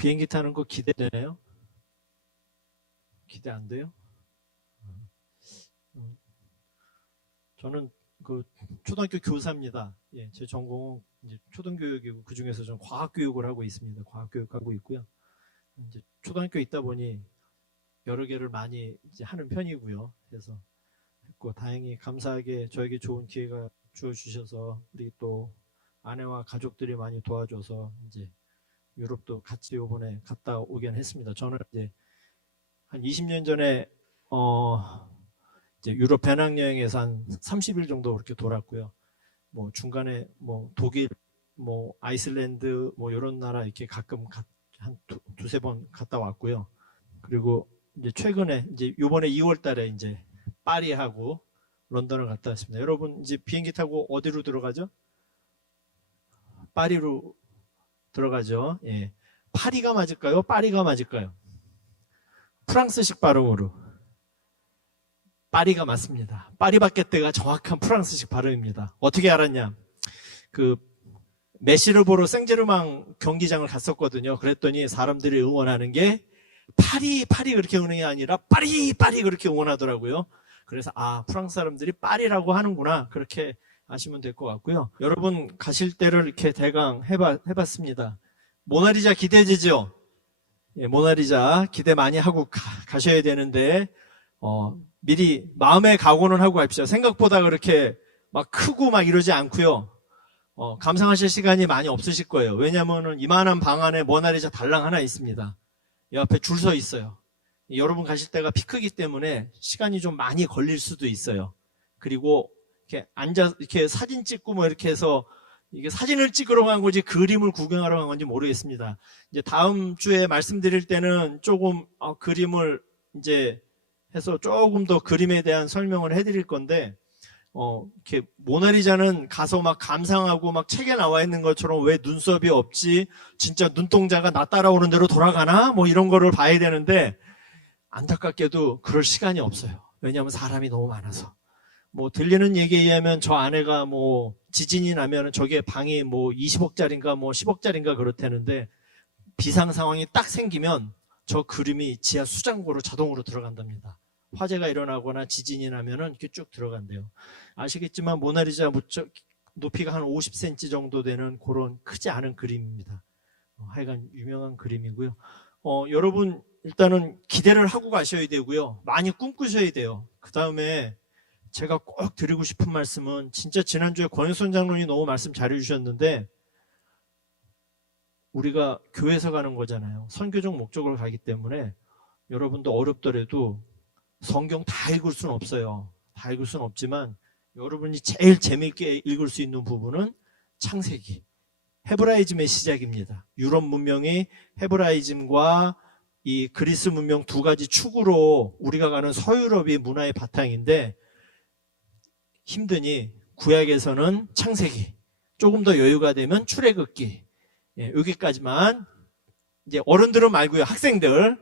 비행기 타는 거 기대되나요? 기대 안 돼요? 음, 저는 그 초등학교 교사입니다. 예, 제 전공은 이제 초등교육이고 그 중에서 좀 과학교육을 하고 있습니다. 과학교육 하고 있고요. 이제 초등학교 있다 보니 여러 개를 많이 이제 하는 편이고요. 그래서 했고 다행히 감사하게 저에게 좋은 기회가 주어 주셔서 우리 또 아내와 가족들이 많이 도와줘서 이제 유럽도 같이 이번에 갔다 오긴 했습니다. 저는 이제 한 20년 전에 이제 유럽 배낭여행에서 한 30일 정도 그렇게 돌았고요. 뭐 중간에 뭐 독일, 뭐 아이슬란드 뭐 이런 나라 이렇게 가끔 한 두세 번 갔다 왔고요. 그리고 이제 최근에 이제 요번에 2월 달에 이제 파리하고 런던을 갔다 왔습니다. 여러분 이제 비행기 타고 어디로 들어가죠? 파리로 들어가죠. 예. 파리가 맞을까요? 파리가 맞을까요? 프랑스식 발음으로 파리가 맞습니다. 파리바게뜨가 정확한 프랑스식 발음입니다. 어떻게 알았냐? 그 메시를 보러 생제르맹 경기장을 갔었거든요. 그랬더니 사람들이 응원하는 게 파리 파리 그렇게 응원이 게 아니라 파리 파리 그렇게 응원하더라고요. 그래서 아 프랑스 사람들이 파리라고 하는구나 그렇게 아시면 될 것 같고요. 여러분 가실 때를 이렇게 대강 해봤습니다. 모나리자 기대되죠? 예, 모나리자 기대 많이 하고 가셔야 되는데 미리 마음의 각오는 하고 가십시오. 생각보다 그렇게 막 크고 막 이러지 않고요. 감상하실 시간이 많이 없으실 거예요. 왜냐하면 이만한 방 안에 모나리자 달랑 하나 있습니다. 이 앞에 줄 서 있어요. 여러분 가실 때가 피크이기 때문에 시간이 좀 많이 걸릴 수도 있어요. 그리고 이렇게 앉아 이렇게 사진 찍고 뭐 이렇게 해서 이게 사진을 찍으러 간 건지 그림을 구경하러 간 건지 모르겠습니다. 이제 다음 주에 말씀드릴 때는 조금 그림을 이제 해서 조금 더 그림에 대한 설명을 해드릴 건데 이렇게 모나리자는 가서 막 감상하고 막 책에 나와 있는 것처럼 왜 눈썹이 없지? 진짜 눈동자가 나 따라오는 대로 돌아가나? 뭐 이런 거를 봐야 되는데 안타깝게도 그럴 시간이 없어요. 왜냐하면 사람이 너무 많아서. 뭐 들리는 얘기에 의하면 저 아내가 뭐 지진이 나면 저게 방이 뭐 20억짜리인가 뭐 10억짜리인가 그렇다는데 비상 상황이 딱 생기면 저 그림이 지하 수장고로 자동으로 들어간답니다. 화재가 일어나거나 지진이 나면은 이렇게 쭉 들어간대요. 아시겠지만 모나리자 높이가 한 50cm 정도 되는 그런 크지 않은 그림입니다. 하여간 유명한 그림이고요. 여러분 일단은 기대를 하고 가셔야 되고요. 많이 꿈꾸셔야 돼요. 그 다음에 제가 꼭 드리고 싶은 말씀은 진짜 지난주에 권혁선 장로님이 너무 말씀 잘해주셨는데 우리가 교회에서 가는 거잖아요. 선교적 목적으로 가기 때문에 여러분도 어렵더라도 성경 다 읽을 수는 없어요. 다 읽을 수는 없지만 여러분이 제일 재미있게 읽을 수 있는 부분은 창세기. 헤브라이즘의 시작입니다. 유럽 문명이 헤브라이즘과 이 그리스 문명 두 가지 축으로 우리가 가는 서유럽이 문화의 바탕인데 힘드니 구약에서는 창세기, 조금 더 여유가 되면 출애굽기, 예, 여기까지만. 이제 어른들은 말고요, 학생들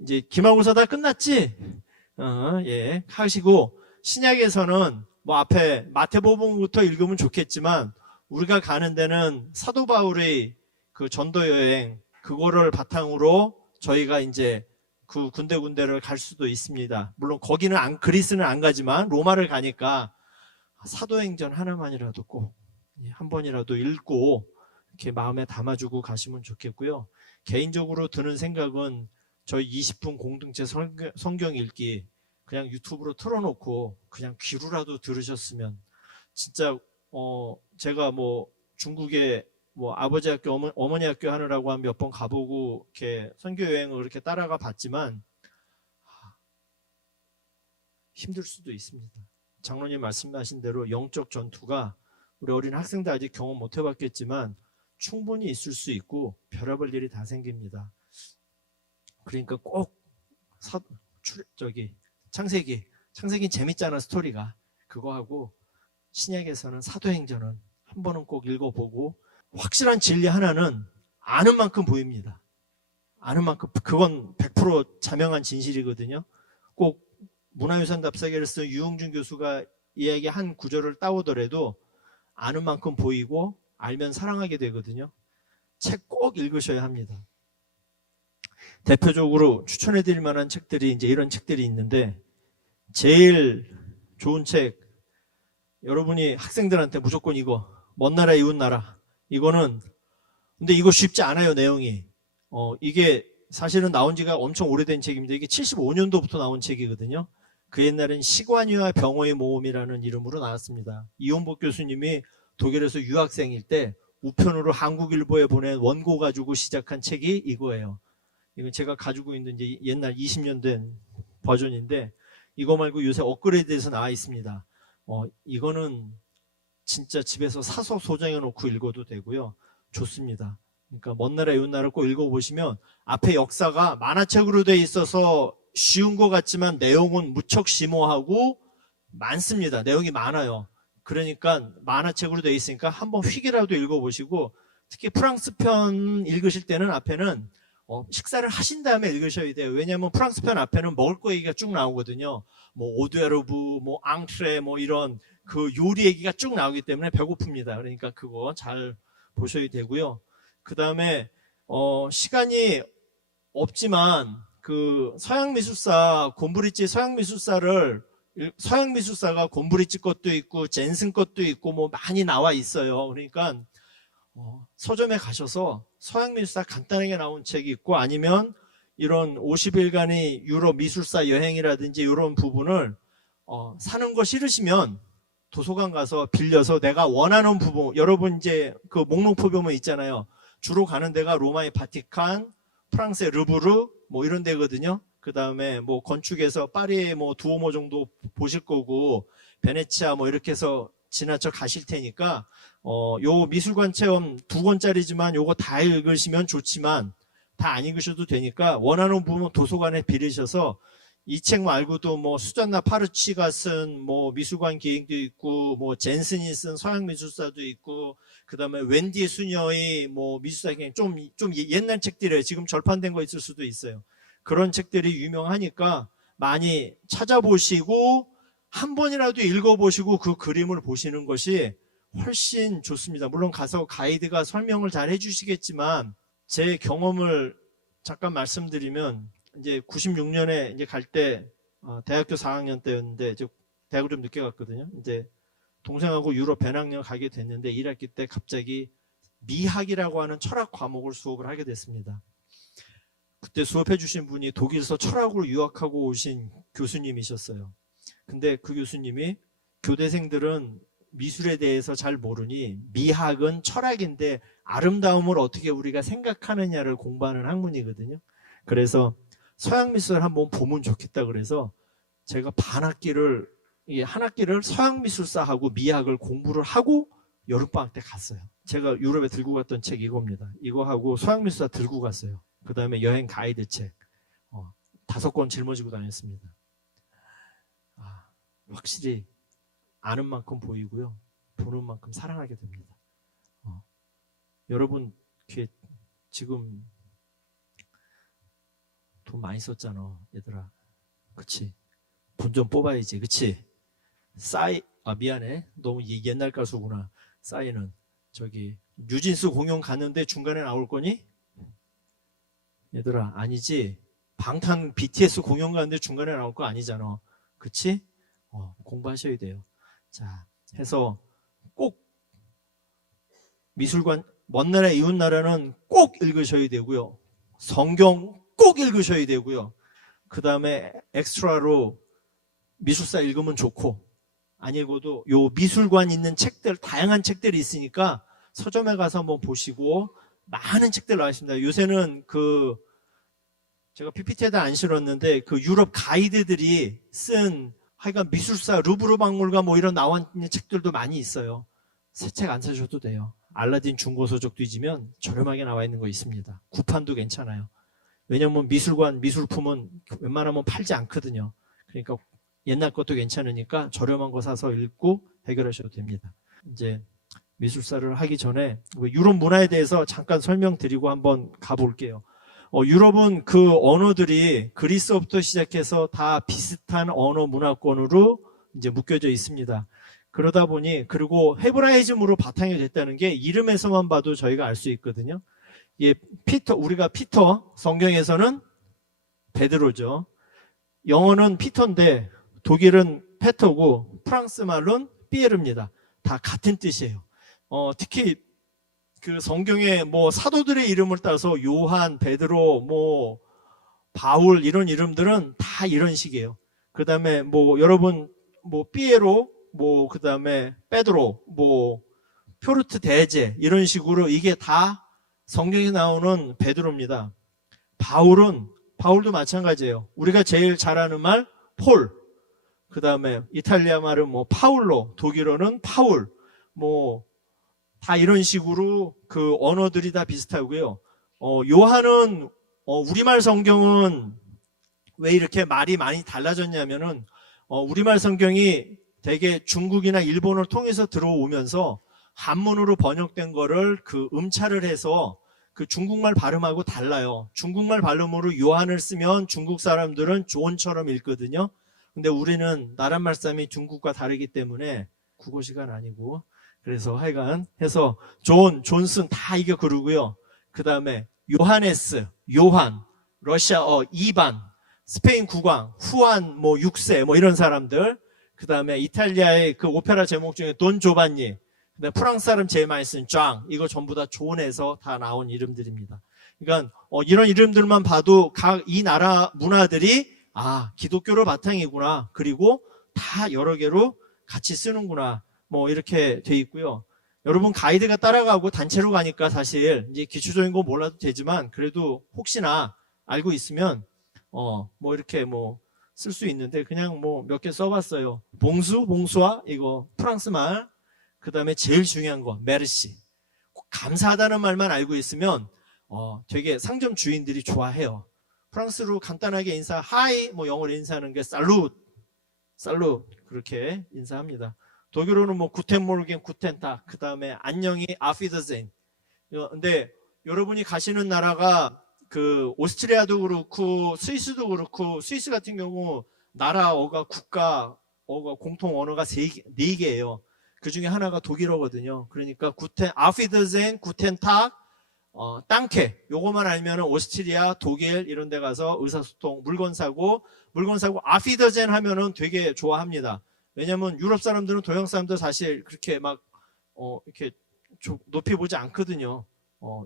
이제 기말고사 다 끝났지? 예, 하시고 신약에서는 뭐 앞에 마태복음부터 읽으면 좋겠지만 우리가 가는 데는 사도 바울의 그 전도 여행 그거를 바탕으로 저희가 이제 그 군데군데를 갈 수도 있습니다. 물론 거기는 그리스는 안 가지만 로마를 가니까 사도행전 하나만이라도 꼭 한 번이라도 읽고 이렇게 마음에 담아주고 가시면 좋겠고요. 개인적으로 드는 생각은 저희 20분 공동체 성경 읽기 그냥 유튜브로 틀어놓고 그냥 귀로라도 들으셨으면 진짜 제가 뭐 중국에 뭐 아버지 학교 어머니 학교 하느라고 한 몇 번 가보고 이렇게 선교 여행을 이렇게 따라가 봤지만 힘들 수도 있습니다. 장로님 말씀하신 대로 영적 전투가 우리 어린 학생들 아직 경험 못 해봤겠지만 충분히 있을 수 있고 별의별 일이 다 생깁니다. 그러니까 꼭 창세기 재밌잖아 스토리가. 그거 하고 신약에서는 사도행전은 한 번은 꼭 읽어보고 확실한 진리 하나는 아는 만큼 보입니다. 아는 만큼 그건 100% 자명한 진실이거든요. 꼭 문화유산 답사기를 쓴 유흥준 교수가 이야기한 구절을 따오더라도 아는 만큼 보이고 알면 사랑하게 되거든요. 책 꼭 읽으셔야 합니다. 대표적으로 추천해드릴 만한 책들이 이제 이런 책들이 있는데, 제일 좋은 책, 여러분이 학생들한테 무조건 이거, 먼 나라 이웃 나라. 이거는, 근데 이거 쉽지 않아요, 내용이. 이게 사실은 나온 지가 엄청 오래된 책입니다. 이게 75년도부터 나온 책이거든요. 그 옛날엔 시관위와 병어의 모험이라는 이름으로 나왔습니다. 이원복 교수님이 독일에서 유학생일 때 우편으로 한국일보에 보낸 원고 가지고 시작한 책이 이거예요. 이건 제가 가지고 있는 이제 옛날 20년 된 버전인데, 이거 말고 요새 업그레이드해서 나와 있습니다. 이거는 진짜 집에서 사서 소장해 놓고 읽어도 되고요. 좋습니다. 그러니까 먼 나라 이웃 나라 꼭 읽어보시면 앞에 역사가 만화책으로 돼 있어서 쉬운 것 같지만 내용은 무척 심오하고 많습니다. 내용이 많아요. 그러니까 만화책으로 돼 있으니까 한번 휙이라도 읽어보시고, 특히 프랑스 편 읽으실 때는 앞에는 식사를 하신 다음에 읽으셔야 돼요. 왜냐하면 프랑스 편 앞에는 먹을 거 얘기가 쭉 나오거든요. 뭐 오드에르브, 뭐 앙트레, 뭐 이런 그 요리 얘기가 쭉 나오기 때문에 배고픕니다. 그러니까 그거 잘 보셔야 되고요. 그 다음에 시간이 없지만 그 서양미술사 곰브리치 서양미술사가 곰브리치 것도 있고 젠슨 것도 있고 뭐 많이 나와 있어요. 그러니까 서점에 가셔서 서양미술사 간단하게 나온 책이 있고, 아니면 이런 50일간의 유럽 미술사 여행이라든지 이런 부분을 사는 거 싫으시면 도서관 가서 빌려서 내가 원하는 부분, 여러분 이제 그 목록표 보면 있잖아요. 주로 가는 데가 로마의 바티칸, 프랑스의 르브르 뭐 이런 데거든요. 그 다음에 뭐 건축에서 파리의 뭐 두오모 정도 보실 거고, 베네치아 뭐 이렇게 해서 지나쳐 가실 테니까 요 미술관 체험 2권짜리지만 요거 다 읽으시면 좋지만 다 안 읽으셔도 되니까 원하는 부분 도서관에 빌리셔서, 이 책 말고도 뭐 수잔나 파르치가 쓴 뭐 미술관 기행도 있고, 뭐 젠슨이 쓴 서양 미술사도 있고, 그 다음에 웬디 수녀의 뭐 미술사 기행, 좀 옛날 책들이에요. 지금 절판된 거 있을 수도 있어요. 그런 책들이 유명하니까 많이 찾아보시고 한 번이라도 읽어보시고 그 그림을 보시는 것이 훨씬 좋습니다. 물론 가서 가이드가 설명을 잘 해주시겠지만, 제 경험을 잠깐 말씀드리면, 이제 96년에 이제 갈 때 대학교 4학년 때였는데, 이제 대학을 좀 늦게 갔거든요. 이제 동생하고 유럽 배낭여행 가게 됐는데 1학기 때 갑자기 미학이라고 하는 철학 과목을 수업을 하게 됐습니다. 그때 수업해 주신 분이 독일에서 철학으로 유학하고 오신 교수님이셨어요. 근데 그 교수님이 교대생들은 미술에 대해서 잘 모르니 미학은 철학인데 아름다움을 어떻게 우리가 생각하느냐를 공부하는 학문이거든요. 그래서 서양 미술을 한번 보면 좋겠다 그래서 제가 한 학기를 서양 미술사하고 미학을 공부를 하고 여름방학 때 갔어요. 제가 유럽에 들고 갔던 책 이겁니다. 이거 하고 서양 미술사 들고 갔어요. 그 다음에 여행 가이드 책 5권 짊어지고 다녔습니다. 확실히 아는 만큼 보이고요, 보는 만큼 사랑하게 됩니다. 여러분 지금 돈 많이 썼잖아, 얘들아. 그치? 돈 좀 뽑아야지, 그치? 미안해, 너무 옛날 가수구나. 싸이는 저기 뉴진스 공연 갔는데 중간에 나올 거니? 얘들아, 아니지. 방탄 BTS 공연 가는데 중간에 나올 거 아니잖아. 그치? 공부하셔야 돼요. 자, 해서 꼭 미술관, 먼 나라 이웃 나라는 꼭 읽으셔야 되고요. 성경 꼭 읽으셔야 되고요. 그 다음에 엑스트라로 미술사 읽으면 좋고, 안 읽어도 요 미술관 있는 책들, 다양한 책들이 있으니까 서점에 가서 한번 보시고, 많은 책들 나와 있습니다. 요새는 제가 PPT에다 안 실었는데 그 유럽 가이드들이 쓴 하여간 미술사, 루브르 박물관 뭐 이런 나와 있는 책들도 많이 있어요. 새 책 안 사셔도 돼요. 알라딘 중고서적 뒤지면 저렴하게 나와 있는 거 있습니다. 구판도 괜찮아요. 왜냐면 미술관, 미술품은 웬만하면 팔지 않거든요. 그러니까 옛날 것도 괜찮으니까 저렴한 거 사서 읽고 해결하셔도 됩니다. 이제 미술사를 하기 전에 유럽 문화에 대해서 잠깐 설명드리고 한번 가볼게요. 유럽은 그 언어들이 그리스어부터 시작해서 다 비슷한 언어 문화권으로 이제 묶여져 있습니다. 그러다 보니, 그리고 헤브라이즘으로 바탕이 됐다는 게 이름에서만 봐도 저희가 알 수 있거든요. 우리가 피터, 성경에서는 베드로죠. 영어는 피터인데 독일은 페터고 프랑스 말로는 피에르입니다. 다 같은 뜻이에요. 특히 그 성경에 뭐 사도들의 이름을 따서 요한, 베드로, 뭐 바울 이런 이름들은 다 이런 식이에요. 그 다음에 뭐 여러분 뭐 피에로, 뭐 그 다음에 베드로, 뭐 표르트 대제 이런 식으로 이게 다 성경에 나오는 베드로입니다. 바울도 마찬가지예요. 우리가 제일 잘 아는 말 폴, 그 다음에 이탈리아 말은 뭐 파울로, 독일어는 파울, 뭐 다 이런 식으로 그 언어들이 다 비슷하고요. 요한은 우리말 성경은 왜 이렇게 말이 많이 달라졌냐면은 우리말 성경이 되게 중국이나 일본을 통해서 들어오면서 한문으로 번역된 거를 그 음차를 해서 그 중국말 발음하고 달라요. 중국말 발음으로 요한을 쓰면 중국 사람들은 존처럼 읽거든요. 근데 우리는 나란 말씀이 중국과 다르기 때문에 국어 시간 아니고 그래서 하여간 해서 존슨 다 이겨 그러고요. 그 다음에 요하네스, 요한, 러시아어 이반, 스페인 국왕, 후안 뭐 6세 뭐 이런 사람들, 그 다음에 이탈리아의 그 오페라 제목 중에 돈 조반니, 근데 프랑스 사람 제일 많이 쓴 짱, 이거 전부 다 존에서 다 나온 이름들입니다. 그러니까 이런 이름들만 봐도 각 이 나라 문화들이 기독교로 바탕이구나. 그리고 다 여러 개로 같이 쓰는구나. 뭐 이렇게 돼 있고요. 여러분 가이드가 따라가고 단체로 가니까 사실 이제 기초적인 거 몰라도 되지만 그래도 혹시나 알고 있으면 뭐 이렇게 뭐 쓸 수 있는데 그냥 뭐 몇 개 써봤어요. 봉수아 이거 프랑스 말. 그 다음에 제일 중요한 거 메르시. 감사하다는 말만 알고 있으면 되게 상점 주인들이 좋아해요. 프랑스로 간단하게 인사 하이 뭐 영어로 인사하는 게 살룻 그렇게 인사합니다. 독일어는 뭐 구텐모르겐 구텐탁, 그 다음에 안녕히 아피더젠. 근데 여러분이 가시는 나라가 그 오스트리아도 그렇고 스위스도 그렇고 스위스 같은 경우 나라어가 국가어가 공통 언어가 4개예요. 그 중에 하나가 독일어거든요. 그러니까 아피더젠, 구텐탁, 땅케 요거만 알면은 오스트리아, 독일 이런 데 가서 의사소통, 물건 사고 아피더젠 하면은 되게 좋아합니다. 왜냐면 유럽 사람들은 동양 사람들 사실 그렇게 막 이렇게 높이 보지 않거든요.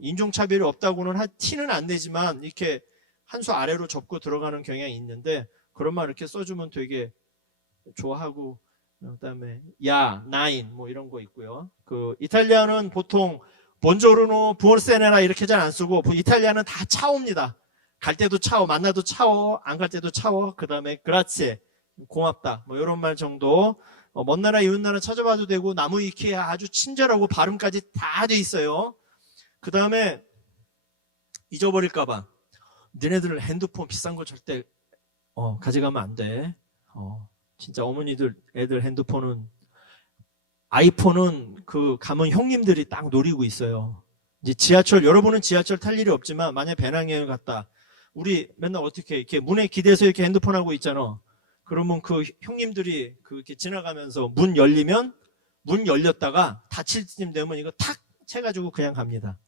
인종차별이 없다고는 티는 안 내지만 이렇게 한 수 아래로 접고 들어가는 경향이 있는데 그런 말 이렇게 써주면 되게 좋아하고 그다음에 나인 뭐 이런 거 있고요. 그 이탈리아는 보통 본조르노, 부어세네라 이렇게 잘 안 쓰고 이탈리아는 다 차오입니다. 갈 때도 차오, 만나도 차오, 안 갈 때도 차오. 그다음에 그라치에 고맙다 뭐 이런 말 정도. 먼 나라 이웃 나라 찾아봐도 되고 나무 위키에 아주 친절하고 발음까지 다 돼 있어요. 그 다음에 잊어버릴까봐 너네들 핸드폰 비싼 거 절대 가져가면 안 돼. 진짜 어머니들 애들 핸드폰은 아이폰은 그 가면 형님들이 딱 노리고 있어요. 이제 지하철 여러분은 지하철 탈 일이 없지만 만약 배낭여행 갔다 우리 맨날 어떻게 이렇게 문에 기대서 이렇게 핸드폰 하고 있잖아. 그러면 그 형님들이 그렇게 지나가면서 문 열리면 문 열렸다가 닫힐 쯤 되면 이거 탁 채가지고 그냥 갑니다.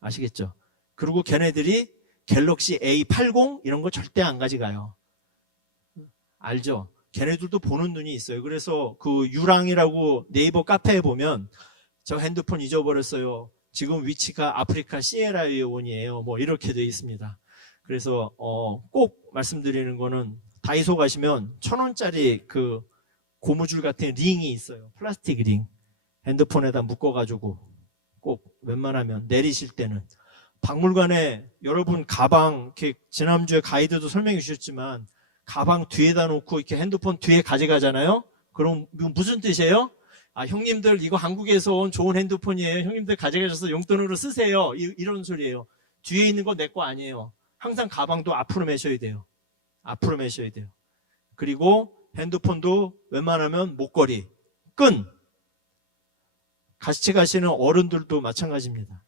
아시겠죠? 그리고 걔네들이 갤럭시 A80 이런 거 절대 안 가져가요. 알죠? 걔네들도 보는 눈이 있어요. 그래서 그 유랑이라고 네이버 카페에 보면 저 핸드폰 잊어버렸어요. 지금 위치가 아프리카 시에라리온이에요. 뭐 이렇게 되어 있습니다. 그래서 꼭 말씀드리는 거는 다이소 가시면 1,000원짜리 그 고무줄 같은 링이 있어요. 플라스틱 링. 핸드폰에다 묶어가지고 꼭 웬만하면 내리실 때는 박물관에 여러분 가방 이렇게 지난주에 가이드도 설명해 주셨지만 가방 뒤에다 놓고 이렇게 핸드폰 뒤에 가져가잖아요. 그럼 무슨 뜻이에요? 형님들 이거 한국에서 온 좋은 핸드폰이에요. 형님들 가져가셔서 용돈으로 쓰세요. 이런 소리예요. 뒤에 있는 거 내 거 아니에요. 항상 가방도 앞으로 매셔야 돼요. 앞으로 매셔야 돼요. 그리고 핸드폰도 웬만하면 목걸이, 끈. 같이 가시는 어른들도 마찬가지입니다.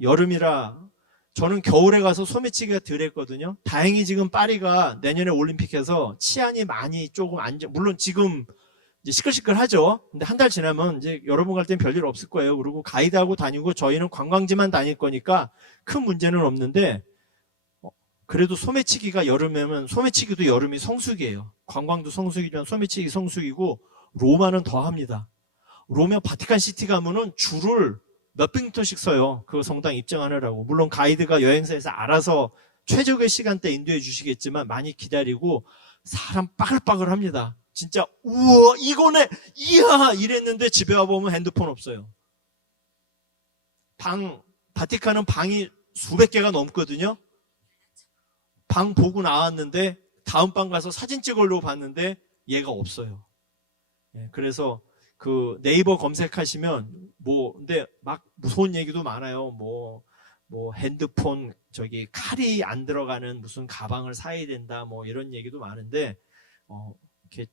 여름이라 저는 겨울에 가서 소매치기가 덜 했거든요. 다행히 지금 파리가 내년에 올림픽해서 치안이 많이 조금 물론 지금 이제 시끌시끌하죠. 근데 한 달 지나면 이제 여러분 갈 땐 별일 없을 거예요. 그리고 가이드하고 다니고 저희는 관광지만 다닐 거니까 큰 문제는 없는데 그래도 소매치기가 여름이면 소매치기도 여름이 성수기예요. 관광도 성수기지만 소매치기 성수기고 로마는 더 합니다. 로마 바티칸시티 가면은 줄을 몇백 미터씩 서요. 그 성당 입장하느라고. 물론 가이드가 여행사에서 알아서 최적의 시간대 인도해 주시겠지만 많이 기다리고 사람 빠글빠글 합니다. 진짜 우와 이거네 이야 이랬는데 집에 와보면 핸드폰 없어요. 바티칸은 방이 수백 개가 넘거든요. 방 보고 나왔는데 다음 방 가서 사진 찍으려고 봤는데 얘가 없어요. 그래서 그 네이버 검색하시면 근데 막 무서운 얘기도 많아요. 뭐 핸드폰 저기 칼이 안 들어가는 무슨 가방을 사야 된다 뭐 이런 얘기도 많은데 이렇게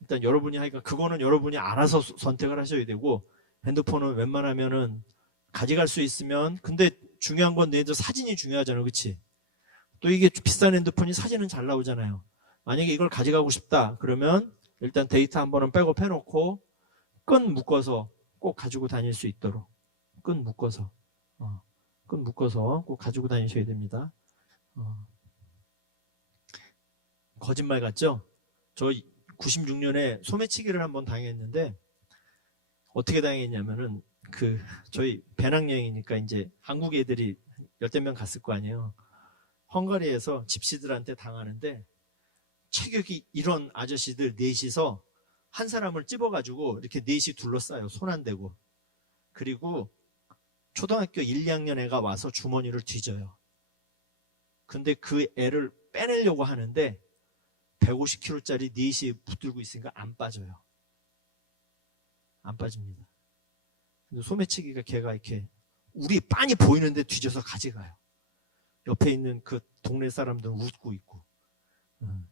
일단 여러분이 하니까 그거는 여러분이 알아서 선택을 하셔야 되고 핸드폰은 웬만하면은 가져갈 수 있으면 근데 중요한 건 너희들 사진이 중요하잖아요. 그렇지? 또 이게 비싼 핸드폰이 사진은 잘 나오잖아요. 만약에 이걸 가져가고 싶다 그러면 일단 데이터 한 번은 백업 해놓고 끈 묶어서 꼭 가지고 다닐 수 있도록 끈 묶어서 꼭 가지고 다니셔야 됩니다. 거짓말 같죠? 저 96년에 소매치기를 한번 당했는데 어떻게 당했냐면은 저희 배낭여행이니까 이제 한국 애들이 열댓 명 갔을 거 아니에요. 헝가리에서 집시들한테 당하는데 체격이 이런 아저씨들 넷이서 한 사람을 찝어가지고 이렇게 넷이 둘러싸요. 손 안 대고. 그리고 초등학교 1, 2학년 애가 와서 주머니를 뒤져요. 근데 그 애를 빼내려고 하는데 150kg짜리 넷이 붙들고 있으니까 안 빠져요. 안 빠집니다. 근데 소매치기가 걔가 이렇게 우리 빤히 보이는데 뒤져서 가져가요. 옆에 있는 그 동네 사람들은 웃고 있고.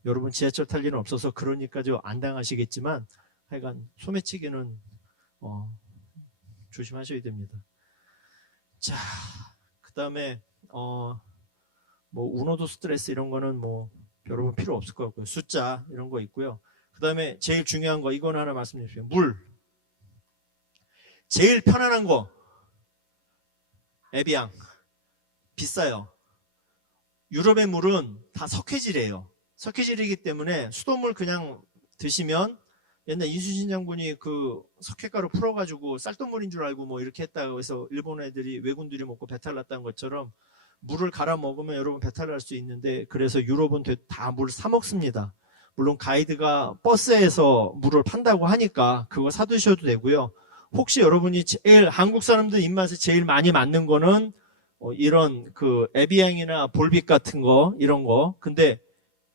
여러분 지하철 탈 일은 없어서 그러니까 안 당하시겠지만 하여간 소매치기는 조심하셔야 됩니다. 자, 그 다음에 우노도 스트레스 이런 거는 여러분 필요 없을 것 같고요. 숫자 이런 거 있고요. 그 다음에 제일 중요한 거 이건 하나 말씀해 주세요. 물. 제일 편안한 거 에비앙 비싸요. 유럽의 물은 다 석회질이에요. 석회질이기 때문에 수돗물 그냥 드시면 옛날 이순신 장군이 그 석회가루 풀어가지고 쌀뜨물인 줄 알고 이렇게 했다고 해서 일본 애들이 왜군들이 먹고 배탈 났다는 것처럼 물을 갈아 먹으면 여러분 배탈 날 수 있는데 그래서 유럽은 다 물 사 먹습니다. 물론 가이드가 버스에서 물을 판다고 하니까 그거 사 드셔도 되고요. 혹시 여러분이 한국 사람들 입맛에 제일 많이 맞는 거는 이런 그 에비앙이나 볼빅 같은 거 이런 거. 근데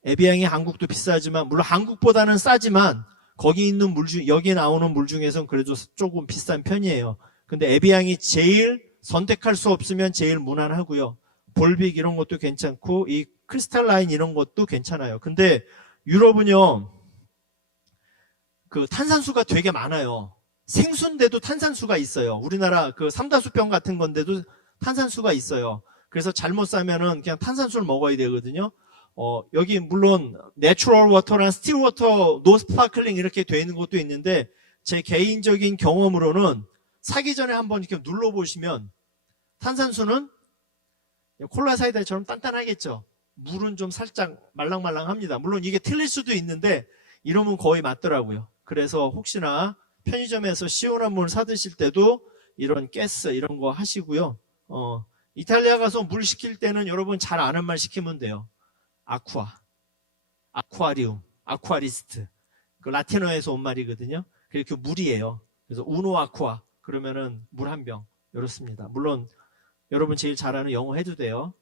에비앙이 한국도 비싸지만 물론 한국보다는 싸지만 거기 있는 여기 나오는 물 중에서는 그래도 조금 비싼 편이에요. 근데 에비앙이 제일 선택할 수 없으면 제일 무난하고요. 볼빅 이런 것도 괜찮고 이 크리스탈라인 이런 것도 괜찮아요. 근데 유럽은요 그 탄산수가 되게 많아요. 생수인데도 탄산수가 있어요. 우리나라 그 삼다수병 같은 건데도 탄산수가 있어요. 그래서 잘못 사면은 그냥 탄산수를 먹어야 되거든요. 여기 물론 내추럴 워터랑 스틸 워터, 노 스파클링 이렇게 되어 있는 것도 있는데 제 개인적인 경험으로는 사기 전에 한번 이렇게 눌러보시면 탄산수는 콜라 사이다처럼 단단하겠죠. 물은 좀 살짝 말랑말랑합니다. 물론 이게 틀릴 수도 있는데 이러면 거의 맞더라고요. 그래서 혹시나 편의점에서 시원한 물 사드실 때도 이런 가스 이런 거 하시고요. 이탈리아 가서 물 시킬 때는 여러분 잘 아는 말 시키면 돼요. 아쿠아, 아쿠아리움, 아쿠아리스트. 그 라틴어에서 온 말이거든요. 그리고 물이에요. 그래서 우노 아쿠아 그러면은 물 한 병 이렇습니다. 물론 여러분 제일 잘 아는 영어 해도 돼요.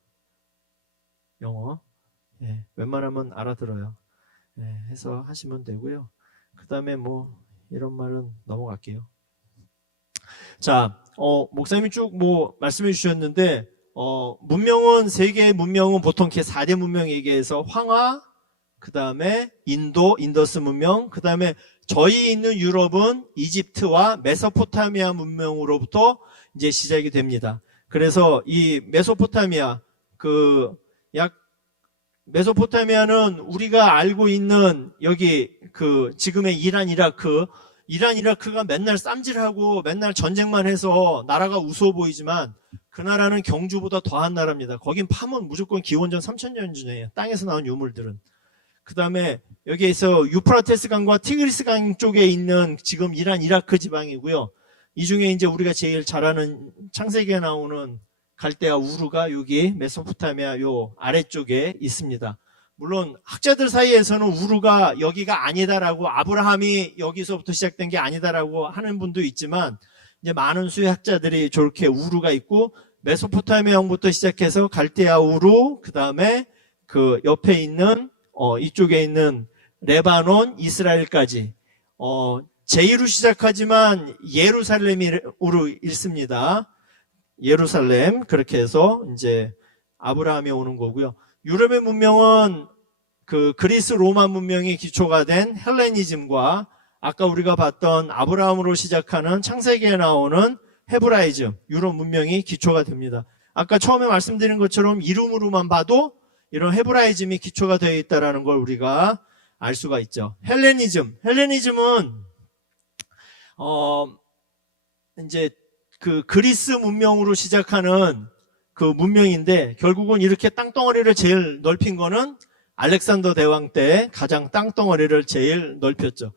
영어. 예, 웬만하면 알아들어요. 예, 해서 하시면 되고요. 그 다음에 이런 말은 넘어갈게요. 자, 목사님이 쭉 말씀해 주셨는데, 문명은, 세계의 문명은 보통 이렇게 4대 문명 얘기해서 황하, 그 다음에 인더스 문명, 그 다음에 저희 있는 유럽은 이집트와 메소포타미아 문명으로부터 이제 시작이 됩니다. 그래서 이 메소포타미아, 메소포타미아는 우리가 알고 있는 여기 지금의 이란, 이라크가 맨날 쌈질하고 맨날 전쟁만 해서 나라가 우스워 보이지만 그 나라는 경주보다 더한 나라입니다. 거긴 파면 무조건 기원전 3000년 전이에요. 땅에서 나온 유물들은. 그 다음에 여기에서 유프라테스 강과 티그리스 강 쪽에 있는 지금 이란 이라크 지방이고요. 이 중에 이제 우리가 제일 잘 아는 창세기에 나오는 갈대아 우르가 여기 메소포타미아 요 아래쪽에 있습니다. 물론 학자들 사이에서는 우르가 여기가 아니다라고, 아브라함이 여기서부터 시작된 게 아니다라고 하는 분도 있지만, 이제 많은 수의학자들이 저렇게 우르가 있고 메소포타미아부터 시작해서 갈대아 우르, 그 다음에 그 옆에 있는 이쪽에 있는 레바논, 이스라엘까지 제이로 시작하지만 예루살렘으로 읽습니다. 예루살렘, 그렇게 해서 이제 아브라함이 오는 거고요. 유럽의 문명은 그 그리스 로마 문명이 기초가 된 헬레니즘과 아까 우리가 봤던 아브라함으로 시작하는 창세기에 나오는 헤브라이즘, 유럽 문명이 기초가 됩니다. 아까 처음에 말씀드린 것처럼 이름으로만 봐도 이런 헤브라이즘이 기초가 되어 있다는 걸 우리가 알 수가 있죠. 헬레니즘은 이제 그 그리스 문명으로 시작하는 그 문명인데, 결국은 이렇게 땅덩어리를 제일 넓힌 거는 알렉산더 대왕 때 가장 땅덩어리를 제일 넓혔죠.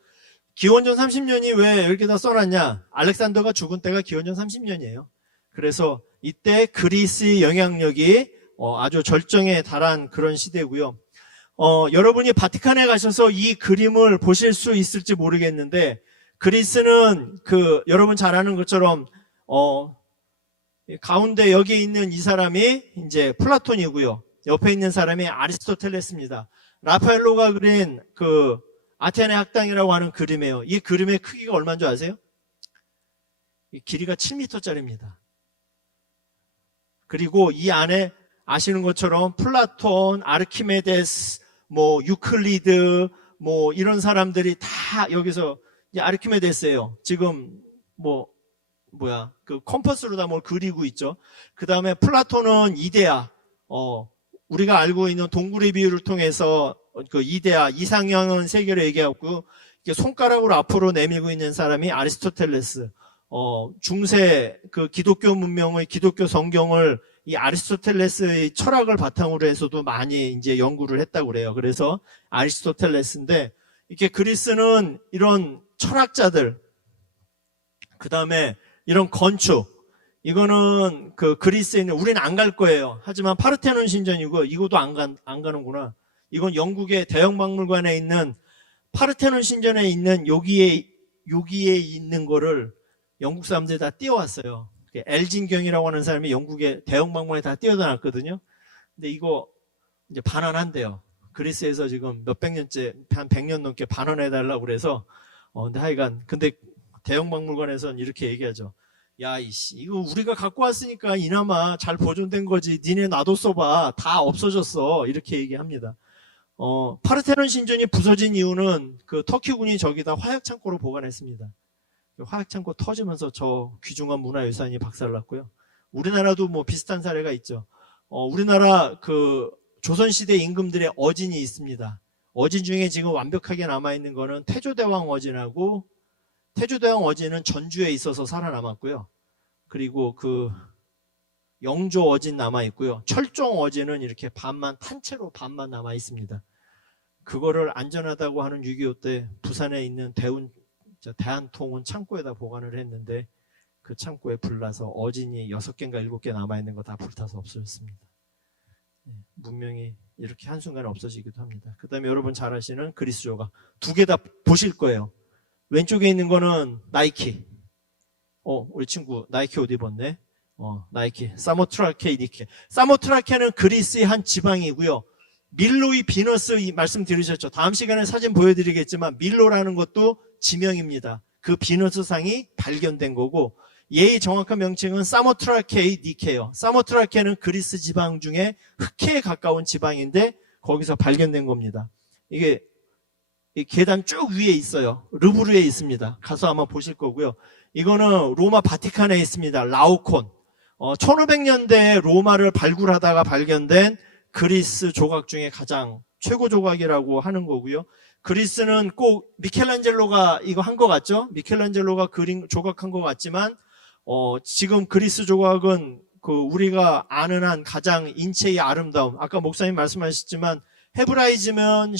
기원전 30년이 왜 여기다 써놨냐? 알렉산더가 죽은 때가 기원전 30년이에요. 그래서 이때 그리스의 영향력이 아주 절정에 달한 그런 시대고요. 여러분이 바티칸에 가셔서 이 그림을 보실 수 있을지 모르겠는데, 그리스는 여러분 잘 아는 것처럼 가운데 여기 있는 이 사람이 이제 플라톤이고요. 옆에 있는 사람이 아리스토텔레스입니다. 라파엘로가 그린 그 아테네 학당이라고 하는 그림이에요. 이 그림의 크기가 얼마인 줄 아세요? 이 길이가 7m짜리입니다. 그리고 이 안에 아시는 것처럼 플라톤, 아르키메데스, 뭐 유클리드, 뭐 이런 사람들이 다 여기서, 이제 아르키메데스예요. 지금 그 컴퍼스로 다 뭘 그리고 있죠. 그 다음에 플라톤은 이데아, 우리가 알고 있는 동굴의 비유를 통해서 그 이데아, 이상형은 세계로 얘기하고, 손가락으로 앞으로 내밀고 있는 사람이 아리스토텔레스. 중세 그 기독교 문명의 기독교 성경을 이 아리스토텔레스의 철학을 바탕으로 해서도 많이 이제 연구를 했다고 그래요. 그래서 아리스토텔레스인데, 이렇게 그리스는 이런 철학자들, 그 다음에 이런 건축, 이거는 그 그리스에 있는, 우리는 안 갈 거예요. 하지만 파르테논 신전이고, 이것도 안 가는구나. 이건 영국의 대형박물관에 있는 파르테논 신전에 있는 여기에 있는 거를 영국 사람들이 다 띄워왔어요. 엘진경이라고 하는 사람이 영국의 대형박물관에 다 띄워다 놨거든요. 근데 이거 이제 반환한대요. 그리스에서 지금 몇백 년째, 한 100년 넘게 반환해달라고 그래서, 근데 하여간, 근데 대형박물관에서는 이렇게 얘기하죠. 야, 이거 우리가 갖고 왔으니까 이나마 잘 보존된 거지. 니네 놔뒀어봐. 다 없어졌어. 이렇게 얘기합니다. 파르테논 신전이 부서진 이유는 그 터키군이 저기다 화약창고로 보관했습니다. 화약창고 터지면서 저 귀중한 문화유산이 박살났고요. 우리나라도 뭐 비슷한 사례가 있죠. 우리나라 그 조선시대 임금들의 어진이 있습니다. 어진 중에 지금 완벽하게 남아있는 거는 태조대왕 어진하고, 태조대왕 어진은 전주에 있어서 살아남았고요. 그리고 그 영조 어진 남아있고요. 철종 어진은 이렇게 탄 채로 반만 남아있습니다. 그거를 안전하다고 하는 6.25 때 부산에 있는 대한통운 창고에다 보관을 했는데, 그 창고에 불나서 어진이 6개인가 7개 남아있는 거 다 불타서 없어졌습니다. 문명이 이렇게 한순간에 없어지기도 합니다. 그 다음에 여러분 잘 아시는 그리스 조각, 2개 다 보실 거예요. 왼쪽에 있는 거는 나이키. 우리 친구 나이키 옷 입었네. 나이키. 사모트라케 니케. 사모트라케는 그리스의 한 지방이고요. 밀로의 비너스 말씀 들으셨죠? 다음 시간에 사진 보여드리겠지만 밀로라는 것도 지명입니다. 그 비너스 상이 발견된 거고, 얘의 정확한 명칭은 사모트라케 니케예요. 사모트라케는 그리스 지방 중에 흑해에 가까운 지방인데 거기서 발견된 겁니다. 이게 이 계단 쭉 위에 있어요. 르브르에 있습니다. 가서 아마 보실 거고요. 이거는 로마 바티칸에 있습니다. 라오콘. 1500년대에 로마를 발굴하다가 발견된 그리스 조각 중에 가장 최고 조각이라고 하는 거고요. 그리스는 꼭 미켈란젤로가 이거 한 것 같죠? 미켈란젤로가 그린 조각한 것 같지만, 지금 그리스 조각은 그 우리가 아는 한 가장 인체의 아름다움, 아까 목사님 말씀하셨지만 헤브라이즘은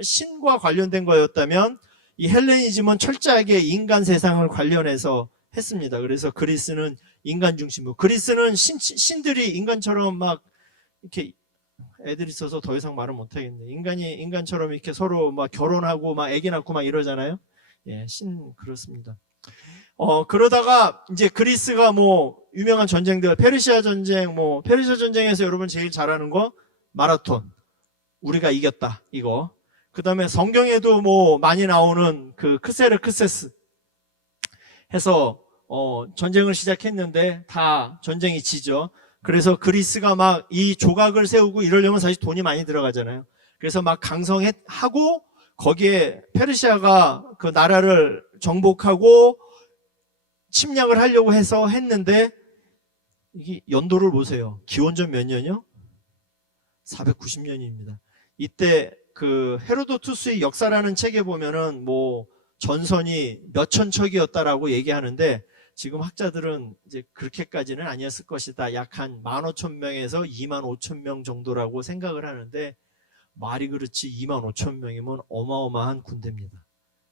신과 관련된 거였다면 이 헬레니즘은 철저하게 인간 세상을 관련해서 했습니다. 그래서 그리스는 인간 중심으로, 그리스는 신들이 인간처럼 막 이렇게, 애들 있어서 더 이상 말을 못 하겠네. 인간이 인간처럼 이렇게 서로 막 결혼하고 막 애기 낳고 막 이러잖아요. 예, 그렇습니다. 그러다가 이제 그리스가 뭐 유명한 전쟁들, 페르시아 전쟁, 뭐 페르시아 전쟁에서 여러분 제일 잘하는 거 마라톤, 우리가 이겼다 이거. 그 다음에 성경에도 뭐 많이 나오는 그 크세르크세스 해서 전쟁을 시작했는데 다 전쟁이 지죠. 그래서 그리스가 막 이 조각을 세우고 이러려면 사실 돈이 많이 들어가잖아요. 그래서 막 강성하고 거기에 페르시아가 그 나라를 정복하고 침략을 하려고 해서 했는데, 이게 연도를 보세요. 기원전 몇 년이요? 490년입니다. 이때 그 헤로도투스의 역사라는 책에 보면은 뭐 전선이 몇천 척이었다라고 얘기하는데, 지금 학자들은 이제 그렇게까지는 아니었을 것이다. 약 한 15,000명에서 25,000명 정도라고 생각을 하는데, 말이 그렇지 25,000명이면 어마어마한 군대입니다.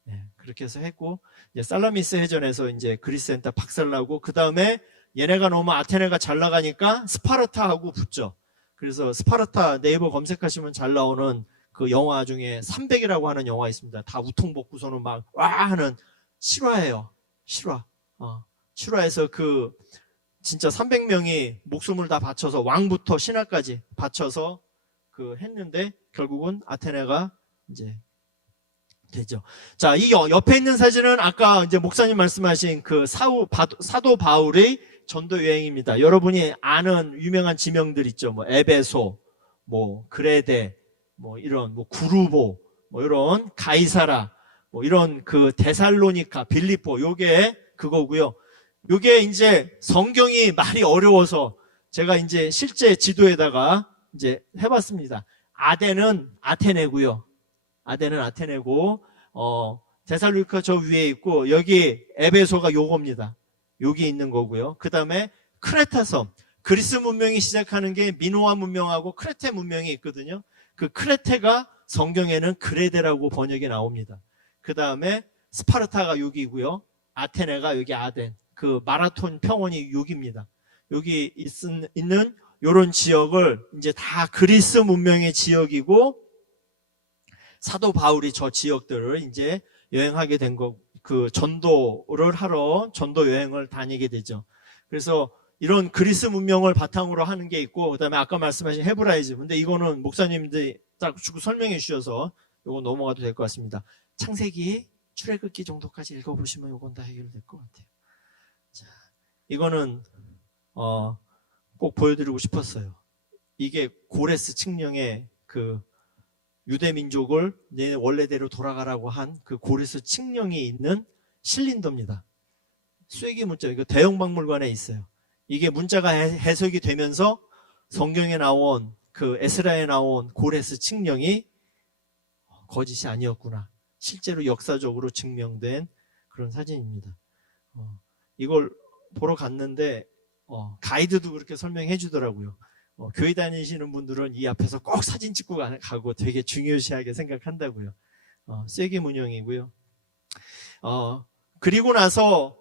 네, 그렇게 해서 했고, 이제 살라미스 해전에서 이제 그리스한테 박살나고, 그 다음에 얘네가 너무 아테네가 잘 나가니까 스파르타하고 붙죠. 그래서 스파르타 네이버 검색하시면 잘 나오는 그 영화 중에 300이라고 하는 영화 있습니다. 다 우통 벗고서는 막 와 하는 실화예요. 실화. 실화에서 그 진짜 300명이 목숨을 다 바쳐서, 왕부터 신하까지 바쳐서 그 했는데 결국은 아테네가 이제 되죠. 자, 이 옆에 있는 사진은 아까 이제 목사님 말씀하신 그 사도 바울의 전도 여행입니다. 여러분이 아는 유명한 지명들 있죠. 뭐 에베소, 뭐 그레데, 뭐 이런 뭐 구르보, 뭐 이런 가이사라, 뭐 이런 그 데살로니카, 빌립보, 요게 그거고요. 요게 이제 성경이 말이 어려워서 제가 이제 실제 지도에다가 이제 해봤습니다. 아덴은 아테네고요. 아덴은 아테네고, 데살로니카 저 위에 있고, 여기 에베소가 요겁니다. 여기 있는 거고요. 그 다음에 크레타 섬, 그리스 문명이 시작하는 게 미노아 문명하고 크레테 문명이 있거든요. 그 크레테가 성경에는 그레데라고 번역이 나옵니다. 그 다음에 스파르타가 여기고요. 아테네가 여기 아덴, 그 마라톤 평원이 여기입니다. 여기 있는 요런 지역을 이제 다 그리스 문명의 지역이고, 사도 바울이 저 지역들을 이제 여행하게 된 거, 그 전도를 하러 전도 여행을 다니게 되죠. 그래서 이런 그리스 문명을 바탕으로 하는 게 있고, 그 다음에 아까 말씀하신 헤브라이즘. 근데 이거는 목사님들이 딱 주고 설명해 주셔서 요거 넘어가도 될 것 같습니다. 창세기, 출애굽기 정도까지 읽어보시면 요건 다 해결될 것 같아요. 자, 이거는 꼭 보여드리고 싶었어요. 이게 고레스 칙령의 그 유대 민족을 내 원래대로 돌아가라고 한 그 고레스 칙령이 있는 신린도입니다. 쐐기 문자, 이거 대형박물관에 있어요. 이게 문자가 해석이 되면서 성경에 나온 그 에스라에 나온 고레스 칙령이 거짓이 아니었구나. 실제로 역사적으로 증명된 그런 사진입니다. 이걸 보러 갔는데 가이드도 그렇게 설명해 주더라고요. 교회 다니시는 분들은 이 앞에서 꼭 사진 찍고 가고 되게 중요시하게 생각한다고요. 쐐기 문형이고요. 그리고 나서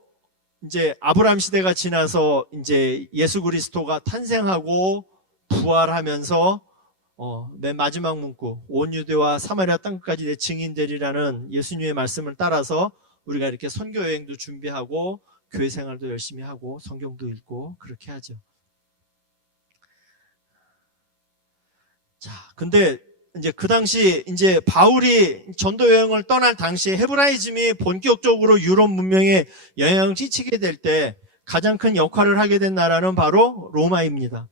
이제 아브라함 시대가 지나서 이제 예수 그리스도가 탄생하고 부활하면서 맨 마지막 문구, 온 유대와 사마리아 땅끝까지 내 증인되리라는 예수님의 말씀을 따라서 우리가 이렇게 선교 여행도 준비하고 교회 생활도 열심히 하고 성경도 읽고 그렇게 하죠. 자, 근데 이제 그 당시 이제 바울이 전도 여행을 떠날 당시에 헤브라이즘이 본격적으로 유럽 문명에 영향을 끼치게 될 때 가장 큰 역할을 하게 된 나라는 바로 로마입니다.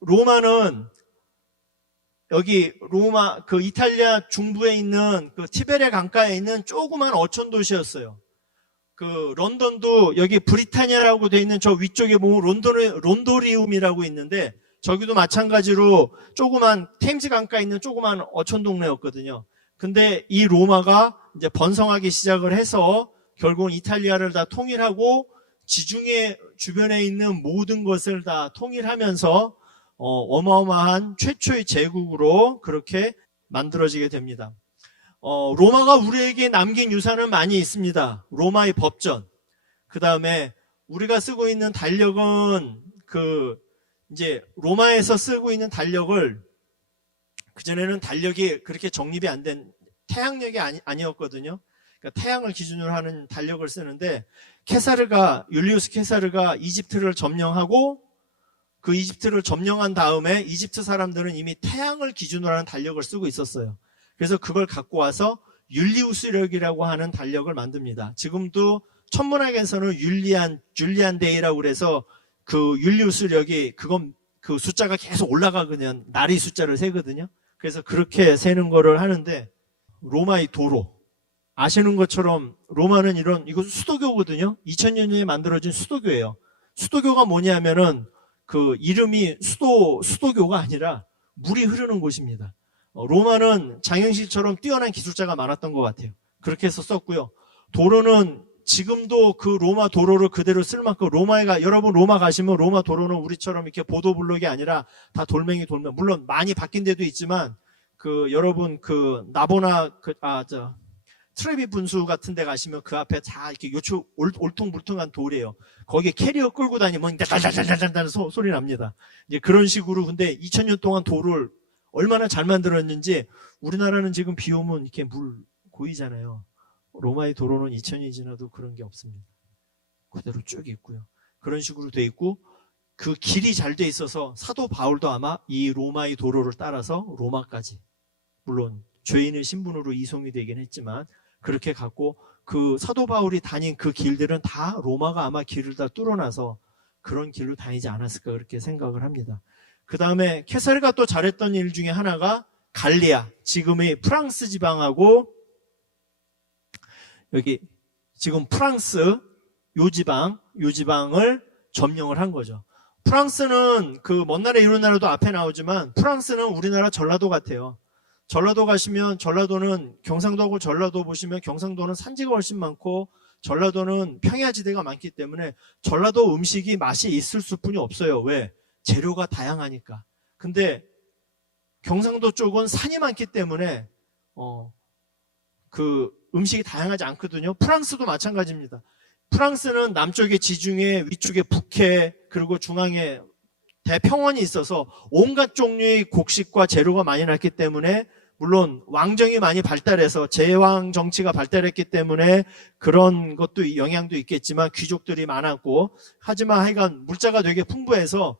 로마는 여기 로마 그 이탈리아 중부에 있는 그 티베레 강가에 있는 조그만 어촌 도시였어요. 그 런던도 여기 브리타니아라고 돼 있는 저 위쪽에 보면 론도리움이라고 있는데, 저기도 마찬가지로 조그만 테임스 강가에 있는 조그만 어촌 동네였거든요. 근데 이 로마가 이제 번성하기 시작을 해서 결국은 이탈리아를 다 통일하고 지중해 주변에 있는 모든 것을 다 통일하면서 어마어마한 최초의 제국으로 그렇게 만들어지게 됩니다. 로마가 우리에게 남긴 유산은 많이 있습니다. 로마의 법전, 그 다음에 우리가 쓰고 있는 달력은 이제 로마에서 쓰고 있는 달력을, 그전에는 달력이 그렇게 정립이 안 된 태양력이 아니었거든요. 그러니까 태양을 기준으로 하는 달력을 쓰는데, 율리우스 케사르가 이집트를 점령하고 그 이집트를 점령한 다음에 이집트 사람들은 이미 태양을 기준으로 하는 달력을 쓰고 있었어요. 그래서 그걸 갖고 와서 율리우스력이라고 하는 달력을 만듭니다. 지금도 천문학에서는 줄리안 데이라고 그래서 그 율리우스력이 그 숫자가 계속 올라가거든요. 날이 숫자를 세거든요. 그래서 그렇게 세는 거를 하는데, 로마의 도로, 아시는 것처럼 로마는 이거 수도교거든요. 2000년 전에 만들어진 수도교예요. 수도교가 뭐냐면은 그 이름이 수도교가 아니라 물이 흐르는 곳입니다. 로마는 장영실처럼 뛰어난 기술자가 많았던 것 같아요. 그렇게 해서 썼고요. 도로는 지금도 그 로마 도로를 그대로 쓸 만큼, 여러분 로마 가시면 로마 도로는 우리처럼 이렇게 보도블록이 아니라 다 돌멩이, 물론 많이 바뀐 데도 있지만, 여러분 나보나 트레비 분수 같은 데 가시면 그 앞에 다 이렇게 올통불통한 돌이에요. 거기에 캐리어 끌고 다니면 달달달달달 소리 납니다. 이제 그런 식으로. 근데 2000년 동안 도를 얼마나 잘 만들었는지, 우리나라는 지금 비 오면 이렇게 물 고이잖아요. 로마의 도로는 2000년이 지나도 그런 게 없습니다. 그대로 쭉 있고요. 그런 식으로 돼 있고, 그 길이 잘 돼 있어서 사도 바울도 아마 이 로마의 도로를 따라서 로마까지, 물론 죄인의 신분으로 이송이 되긴 했지만, 그렇게 갔고, 그 사도 바울이 다닌 그 길들은 다 로마가 아마 길을 다 뚫어놔서 그런 길로 다니지 않았을까, 그렇게 생각을 합니다. 그 다음에 케사르가 또 잘했던 일 중에 하나가 갈리아, 지금의 프랑스 지방하고 여기 지금 프랑스 요 지방을 점령을 한 거죠. 프랑스는 그 먼 나라 이런 나라도 앞에 나오지만, 프랑스는 우리나라 전라도 같아요. 전라도 가시면, 전라도는 경상도하고 전라도 보시면, 경상도는 산지가 훨씬 많고 전라도는 평야지대가 많기 때문에 전라도 음식이 맛이 있을 수뿐이 없어요. 왜? 재료가 다양하니까. 근데 경상도 쪽은 산이 많기 때문에 그 음식이 다양하지 않거든요. 프랑스도 마찬가지입니다. 프랑스는 남쪽에 지중해, 위쪽에 북해, 그리고 중앙에 대평원이 있어서 온갖 종류의 곡식과 재료가 많이 났기 때문에, 물론 왕정이 많이 발달해서 제왕 정치가 발달했기 때문에 그런 것도 영향도 있겠지만, 귀족들이 많았고, 하지만 하여간 물자가 되게 풍부해서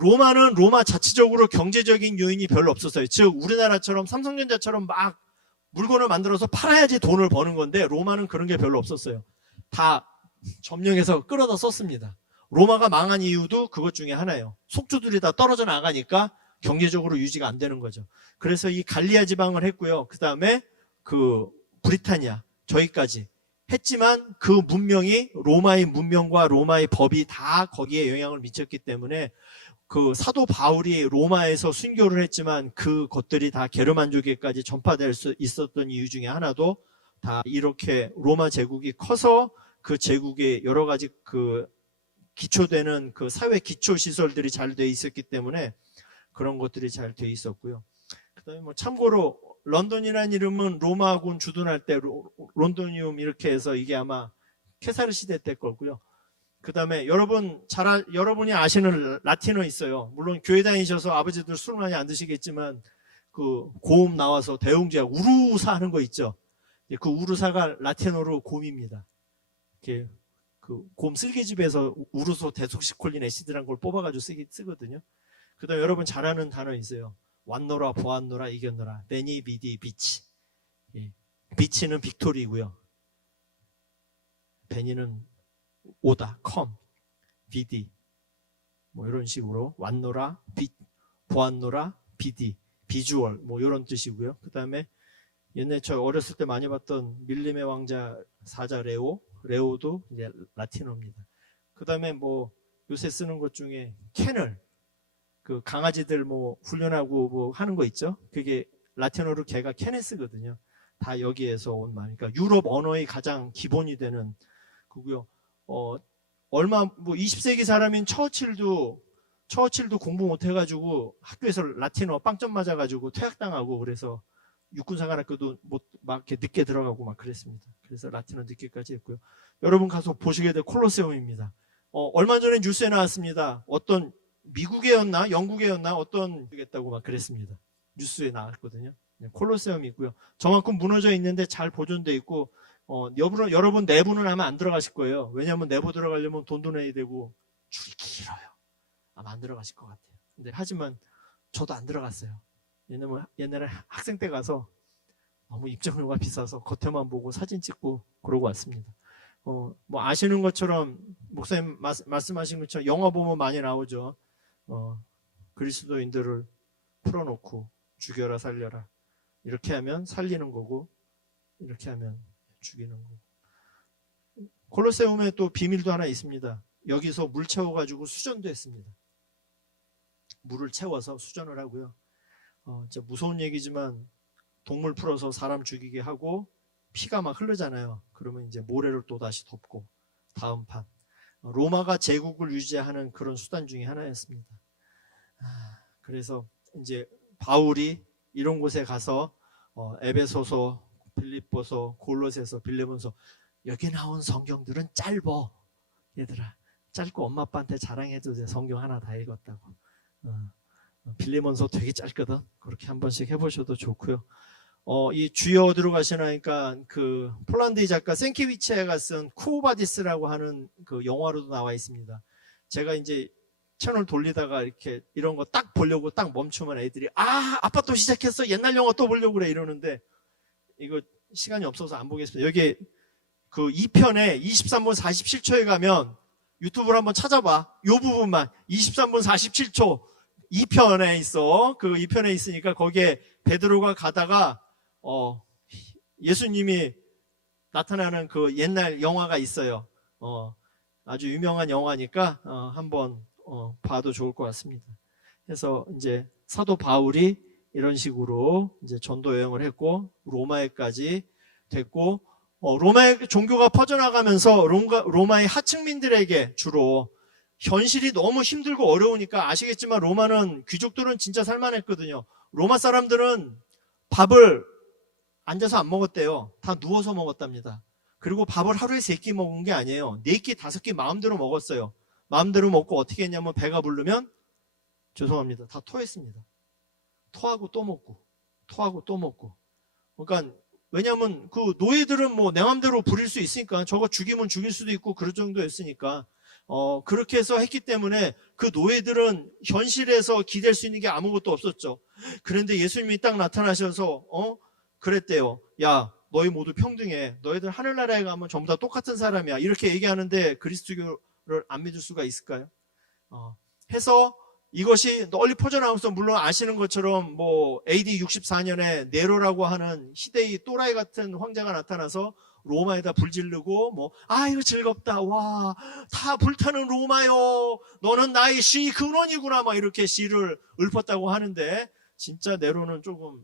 로마는 로마 자체적으로 경제적인 요인이 별로 없었어요. 즉 우리나라처럼 삼성전자처럼 막 물건을 만들어서 팔아야지 돈을 버는 건데, 로마는 그런 게 별로 없었어요. 다 점령해서 끌어다 썼습니다. 로마가 망한 이유도 그것 중에 하나예요. 속주들이 다 떨어져 나가니까 경제적으로 유지가 안 되는 거죠. 그래서 이 갈리아 지방을 했고요. 그 다음에 그 브리타니아, 저기까지 했지만, 그 문명이, 로마의 문명과 로마의 법이 다 거기에 영향을 미쳤기 때문에, 그 사도 바울이 로마에서 순교를 했지만 그 것들이 다 게르만족에까지 전파될 수 있었던 이유 중에 하나도, 다 이렇게 로마 제국이 커서 그 제국의 여러 가지 그 기초되는 그 사회 기초 시설들이 잘 돼 있었기 때문에 그런 것들이 잘 돼 있었고요. 그다음에 뭐 참고로 런던이라는 이름은 로마군 주둔할 때 론도니움 이렇게 해서 이게 아마 케사르 시대 때 거고요. 그다음에 여러분이 아시는 라틴어 있어요. 물론 교회 다니셔서 아버지들 술 많이 안 드시겠지만, 그 고음 나와서 대웅제약 우루사 하는 거 있죠. 그 우루사가 라틴어로 곰입니다. 이렇게 그 곰 쓸개집에서 우루소 데속시콜린 애시드라는 걸 뽑아가지고 쓰거든요. 그다음 여러분 잘 아는 단어 있어요. 왔노라, 보았노라, 이겼노라. 베니, 비디, 비치. 예. 비치는 빅토리고요. 베니는 오다, 컴, 비디. 뭐 이런 식으로 왔노라, 보았노라, 비디, 비주얼, 뭐 이런 뜻이고요. 그 다음에 옛날에 저 어렸을 때 많이 봤던 밀림의 왕자 사자 레오도 이제 라틴어입니다. 그 다음에 뭐 요새 쓰는 것 중에 캐널, 그 강아지들 뭐 훈련하고 뭐 하는 거 있죠. 그게 라틴어로 걔가 케네스거든요. 다 여기에서 온 말이니까 유럽 언어의 가장 기본이 되는 거고요. 뭐 20세기 사람인 처칠도 공부 못해가지고 학교에서 라틴어 빵점 맞아가지고 퇴학당하고 그래서 육군사관학교도 막 이렇게 늦게 들어가고 막 그랬습니다. 그래서 라틴어 늦게까지 했고요. 여러분 가서 보시게 될 콜로세움입니다. 얼마 전에 뉴스에 나왔습니다. 어떤 미국이었나 영국이었나 어떤 겠다고 막 그랬습니다. 뉴스에 나왔거든요. 콜로세움이 있고요. 저만큼 무너져 있는데 잘 보존돼 있고 여러분 내부는 아마 안 들어가실 거예요. 왜냐하면 내부 들어가려면 돈도 내야 되고 줄이 길어요. 아마 안 들어가실 것 같아요. 근데 하지만 저도 안 들어갔어요. 왜냐면 옛날에 학생 때 가서 너무 입장료가 비싸서 겉에만 보고 사진 찍고 그러고 왔습니다. 뭐 아시는 것처럼 목사님 말씀하신 것처럼 영화 보면 많이 나오죠. 그리스도인들을 풀어놓고 죽여라 살려라. 이렇게 하면 살리는 거고 이렇게 하면 죽이는 거고. 콜로세움에 또 비밀도 하나 있습니다. 여기서 물 채워가지고 수전도 했습니다. 물을 채워서 수전을 하고요. 진짜 무서운 얘기지만 동물 풀어서 사람 죽이게 하고 피가 막 흐르잖아요. 그러면 이제 모래를 또 다시 덮고 다음 판. 로마가 제국을 유지하는 그런 수단 중에 하나였습니다. 그래서 이제 바울이 이런 곳에 가서 에베소서, 빌립보서, 골로새서, 빌레몬서 여기 나온 성경들은 짧어. 얘들아 짧고 엄마 아빠한테 자랑해도 돼. 성경 하나 다 읽었다고. 빌레몬서 되게 짧거든. 그렇게 한 번씩 해보셔도 좋고요. 이 주여 어디로 가시나니까 그 폴란드의 작가 센키위치가 쓴 쿠오바디스라고 하는 그 영화로도 나와 있습니다. 제가 이제 채널 돌리다가 이렇게 이런 거 딱 보려고 딱 멈추면 애들이 아빠 또 시작했어. 옛날 영화 또 보려고 그래 이러는데 이거 시간이 없어서 안 보겠습니다. 여기 그 2편에 23분 47초에 가면 유튜브를 한번 찾아봐. 요 부분만 23분 47초 2편에 있어. 그 2편에 있으니까 거기에 베드로가 가다가 예수님이 나타나는 그 옛날 영화가 있어요. 아주 유명한 영화니까 한번 봐도 좋을 것 같습니다. 그래서 이제 사도 바울이 이런 식으로 이제 전도 여행을 했고 로마에까지 됐고 로마의 종교가 퍼져나가면서 로마의 하층민들에게 주로 현실이 너무 힘들고 어려우니까 아시겠지만 로마는 귀족들은 진짜 살만했거든요. 로마 사람들은 밥을 앉아서 안 먹었대요. 다 누워서 먹었답니다. 그리고 밥을 하루에 3끼 먹은 게 아니에요. 4끼, 5끼 마음대로 먹었어요. 마음대로 먹고 어떻게 했냐면 배가 부르면 죄송합니다. 다 토했습니다. 토하고 또 먹고 토하고 또 먹고. 그러니까 왜냐하면 그 노예들은 뭐 내 마음대로 부릴 수 있으니까 저거 죽이면 죽일 수도 있고 그럴 정도였으니까 그렇게 해서 했기 때문에 그 노예들은 현실에서 기댈 수 있는 게 아무것도 없었죠. 그런데 예수님이 딱 나타나셔서 그랬대요. 야 너희 모두 평등해. 너희들 하늘나라에 가면 전부 다 똑같은 사람이야. 이렇게 얘기하는데 그리스도교를 안 믿을 수가 있을까요? 해서 이것이 널리 퍼져나가면서 물론 아시는 것처럼 뭐 AD 64년에 네로라고 하는 희대의 또라이 같은 황제가 나타나서 로마에다 불 지르고 이거 즐겁다. 와, 다 불타는 로마요. 너는 나의 시 근원이구나. 막 이렇게 시를 읊었다고 하는데 진짜 네로는 조금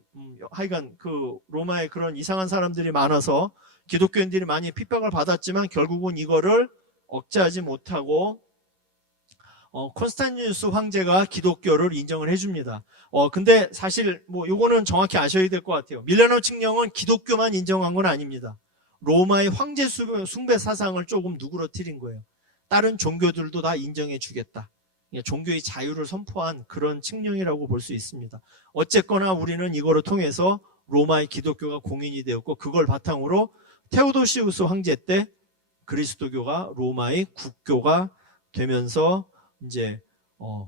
하여간 그 로마에 그런 이상한 사람들이 많아서 기독교인들이 많이 핍박을 받았지만 결국은 이거를 억제하지 못하고 콘스탄티누스 황제가 기독교를 인정을 해줍니다. 근데 사실 요거는 정확히 아셔야 될 것 같아요. 밀레노 칙령은 기독교만 인정한 건 아닙니다. 로마의 황제 숭배 사상을 조금 누그러뜨린 거예요. 다른 종교들도 다 인정해 주겠다. 종교의 자유를 선포한 그런 칙령이라고 볼 수 있습니다. 어쨌거나 우리는 이거를 통해서 로마의 기독교가 공인이 되었고 그걸 바탕으로 테오도시우스 황제 때 그리스도교가 로마의 국교가 되면서 이제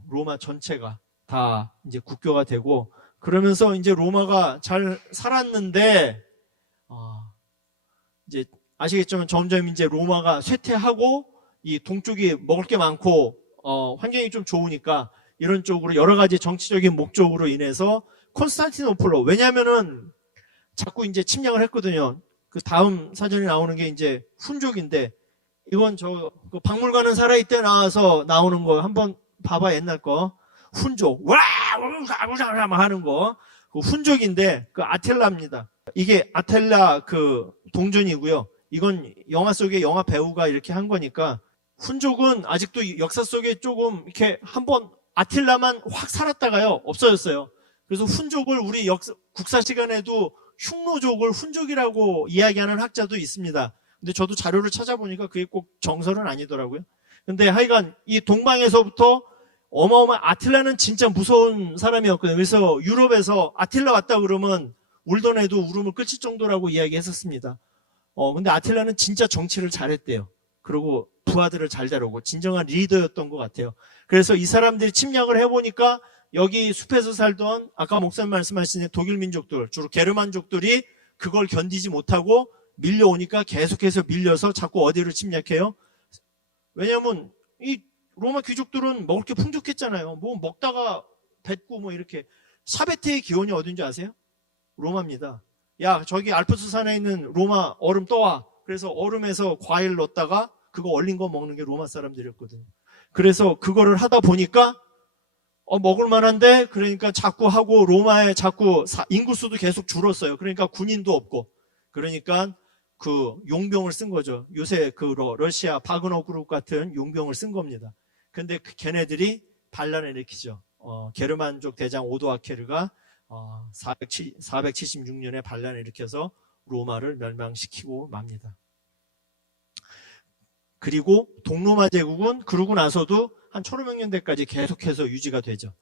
로마 전체가 다 이제 국교가 되고 그러면서 이제 로마가 잘 살았는데 이제 아시겠지만 점점 이제 로마가 쇠퇴하고 이 동쪽이 먹을 게 많고 환경이 좀 좋으니까 이런 쪽으로 여러 가지 정치적인 목적으로 인해서 콘스탄티노플로 왜냐하면은 자꾸 이제 침략을 했거든요. 그 다음 사전에 나오는 게 이제 훈족인데 이건 그 박물관은 살아있대 나와서 나오는 거 한번 봐봐 옛날 거 훈족 와 하는 거 그 훈족인데 그 아텔라입니다. 이게 아텔라 그 동전이고요. 이건 영화 속에 영화 배우가 이렇게 한 거니까 훈족은 아직도 역사 속에 조금 이렇게 한번 아틸라만 확 살았다가요 없어졌어요. 그래서 훈족을 우리 국사 시간에도 흉노족을 훈족이라고 이야기하는 학자도 있습니다. 근데 저도 자료를 찾아보니까 그게 꼭 정설은 아니더라고요. 근데 하여간 이 동방에서부터 어마어마한 아틸라는 진짜 무서운 사람이었거든요. 그래서 유럽에서 아틸라 왔다 그러면 울던 애도 울음을 끊칠 정도라고 이야기했었습니다. 근데 아틸라는 진짜 정치를 잘했대요. 그리고 부하들을 잘 다루고 진정한 리더였던 것 같아요. 그래서 이 사람들이 침략을 해보니까 여기 숲에서 살던 아까 목사님 말씀하신 독일 민족들, 주로 게르만족들이 그걸 견디지 못하고 밀려오니까 계속해서 밀려서 자꾸 어디를 침략해요? 왜냐하면 이 로마 귀족들은 먹을 게 풍족했잖아요. 뭐 먹다가 뱉고 뭐 이렇게. 사베테의 기원이 어딘지 아세요? 로마입니다. 야, 저기 알프스 산에 있는 로마 얼음 떠와. 그래서 얼음에서 과일 넣었다가 그거 얼린 거 먹는 게 로마 사람들이었거든요. 그래서 그거를 하다 보니까 먹을 만한데, 그러니까 자꾸 하고 로마에 자꾸 인구수도 계속 줄었어요. 그러니까 군인도 없고. 그러니까 그 용병을 쓴 거죠. 요새 그 러시아 바그너 그룹 같은 용병을 쓴 겁니다. 근데 걔네들이 반란을 일으키죠. 게르만족 대장 오도아케르가 476년에 반란을 일으켜서 로마를 멸망시키고 맙니다. 그리고 동로마 제국은 그러고 나서도 한 1500년대까지 계속해서 유지가 되죠.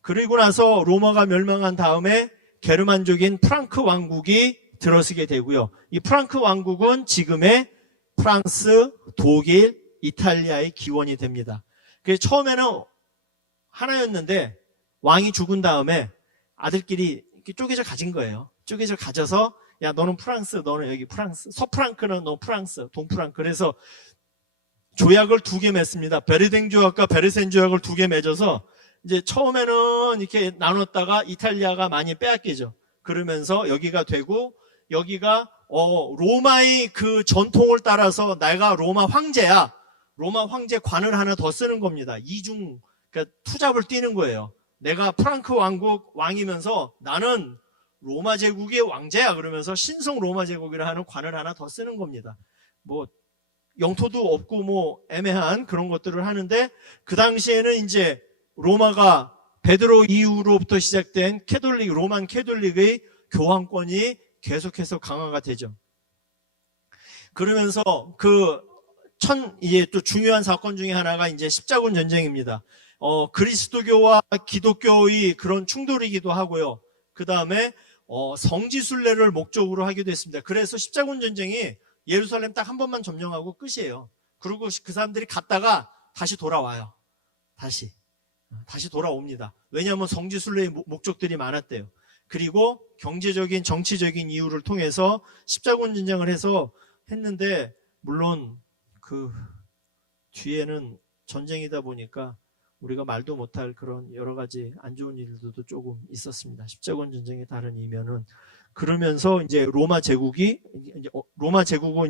그리고 나서 로마가 멸망한 다음에 게르만족인 프랑크 왕국이 들어서게 되고요. 이 프랑크 왕국은 지금의 프랑스, 독일, 이탈리아의 기원이 됩니다. 그래서 처음에는 하나였는데 왕이 죽은 다음에 아들끼리 이렇게 쪼개져 가진 거예요. 쪼개져 가져서 야, 너는 프랑스, 너는 여기 프랑스, 서프랑크는 너 프랑스, 동프랑크. 그래서 조약을 2개 맺습니다. 베르댕 조약과 베르센 조약을 2개 맺어서 이제 처음에는 이렇게 나눴다가 이탈리아가 많이 빼앗기죠. 그러면서 여기가 되고, 여기가 로마의 그 전통을 따라서 내가 로마 황제야. 로마 황제 관을 하나 더 쓰는 겁니다. 그러니까 투잡을 뛰는 거예요. 내가 프랑크 왕국 왕이면서 나는 로마 제국의 왕제야. 그러면서 신성 로마 제국이라 하는 관을 하나 더 쓰는 겁니다. 뭐 영토도 없고 뭐 애매한 그런 것들을 하는데, 그 당시에는 이제 로마가 베드로 이후로부터 시작된 로만 캐톨릭의 교황권이 계속해서 강화가 되죠. 그러면서 이게 또 중요한 사건 중에 하나가 이제 십자군 전쟁입니다. 그리스도교와 기독교의 그런 충돌이기도 하고요. 그 다음에 성지순례를 목적으로 하기도 했습니다. 그래서 십자군 전쟁이 예루살렘 딱 한 번만 점령하고 끝이에요. 그리고 그 사람들이 갔다가 다시 돌아와요. 다시 돌아옵니다. 왜냐하면 성지순례의 목적들이 많았대요. 그리고 경제적인 정치적인 이유를 통해서 십자군 전쟁을 했는데, 물론 그 뒤에는 전쟁이다 보니까 우리가 말도 못할 그런 여러 가지 안 좋은 일들도 조금 있었습니다. 십자군 전쟁의 다른 이면은. 그러면서 이제 로마 제국은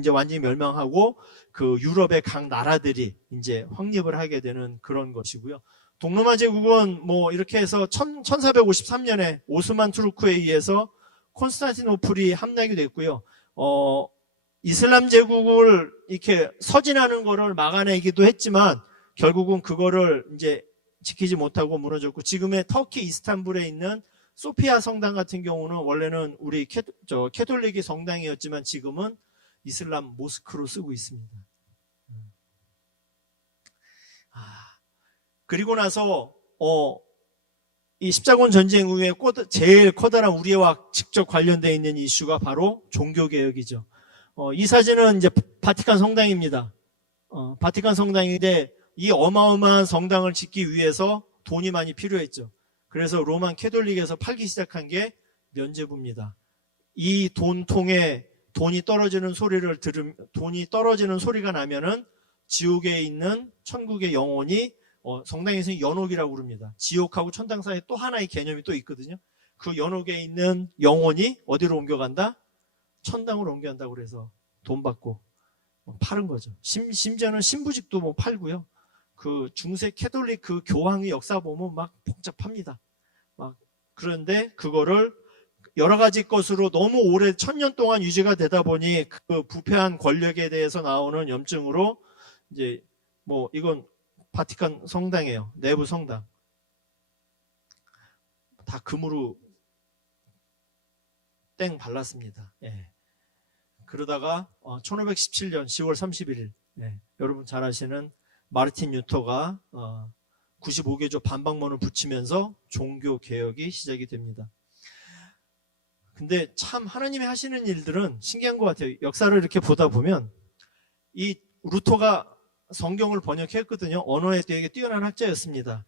이제 완전히 멸망하고 그 유럽의 각 나라들이 이제 확립을 하게 되는 그런 것이고요. 동로마 제국은 뭐 이렇게 해서 1453년에 오스만 투르크에 의해서 콘스탄티노플이 함락이 됐고요. 이슬람 제국을 이렇게 서진하는 거를 막아내기도 했지만 결국은 그거를 이제 지키지 못하고 무너졌고, 지금의 터키 이스탄불에 있는 소피아 성당 같은 경우는 원래는 우리 캐톨릭이 성당이었지만 지금은 이슬람 모스크로 쓰고 있습니다. 그리고 나서 이 십자군 전쟁 후에 제일 커다란 우리와 직접 관련되어 있는 이슈가 바로 종교개혁이죠. 이 사진은 이제 바티칸 성당입니다. 바티칸 성당인데 이 어마어마한 성당을 짓기 위해서 돈이 많이 필요했죠. 그래서 로만 캐톨릭에서 팔기 시작한 게 면죄부입니다. 이 돈통에 돈이 떨어지는 소리가 나면은 지옥에 있는 천국의 영혼이 성당에서는 연옥이라고 부릅니다. 지옥하고 천당 사이에 또 하나의 개념이 또 있거든요. 그 연옥에 있는 영혼이 어디로 옮겨간다? 천당으로 옮겨간다고 그래서 돈 받고 파는 거죠. 심지어는 신부직도 뭐 팔고요. 그 중세 캐톨릭 그 교황의 역사 보면 막 복잡합니다. 그런데 그거를 여러 가지 것으로 너무 오래 1000년 동안 유지가 되다 보니 그 부패한 권력에 대해서 나오는 염증으로 이제 뭐 이건 바티칸 성당이에요. 내부 성당. 다 금으로 땡 발랐습니다. 예. 그러다가 1517년 10월 31일 여러분 잘 아시는 마르틴 루터가 95개조 반박문을 붙이면서 종교 개혁이 시작이 됩니다. 근데 참 하나님이 하시는 일들은 신기한 것 같아요. 역사를 이렇게 보다 보면 이 루터가 성경을 번역했거든요. 언어에 되게 뛰어난 학자였습니다.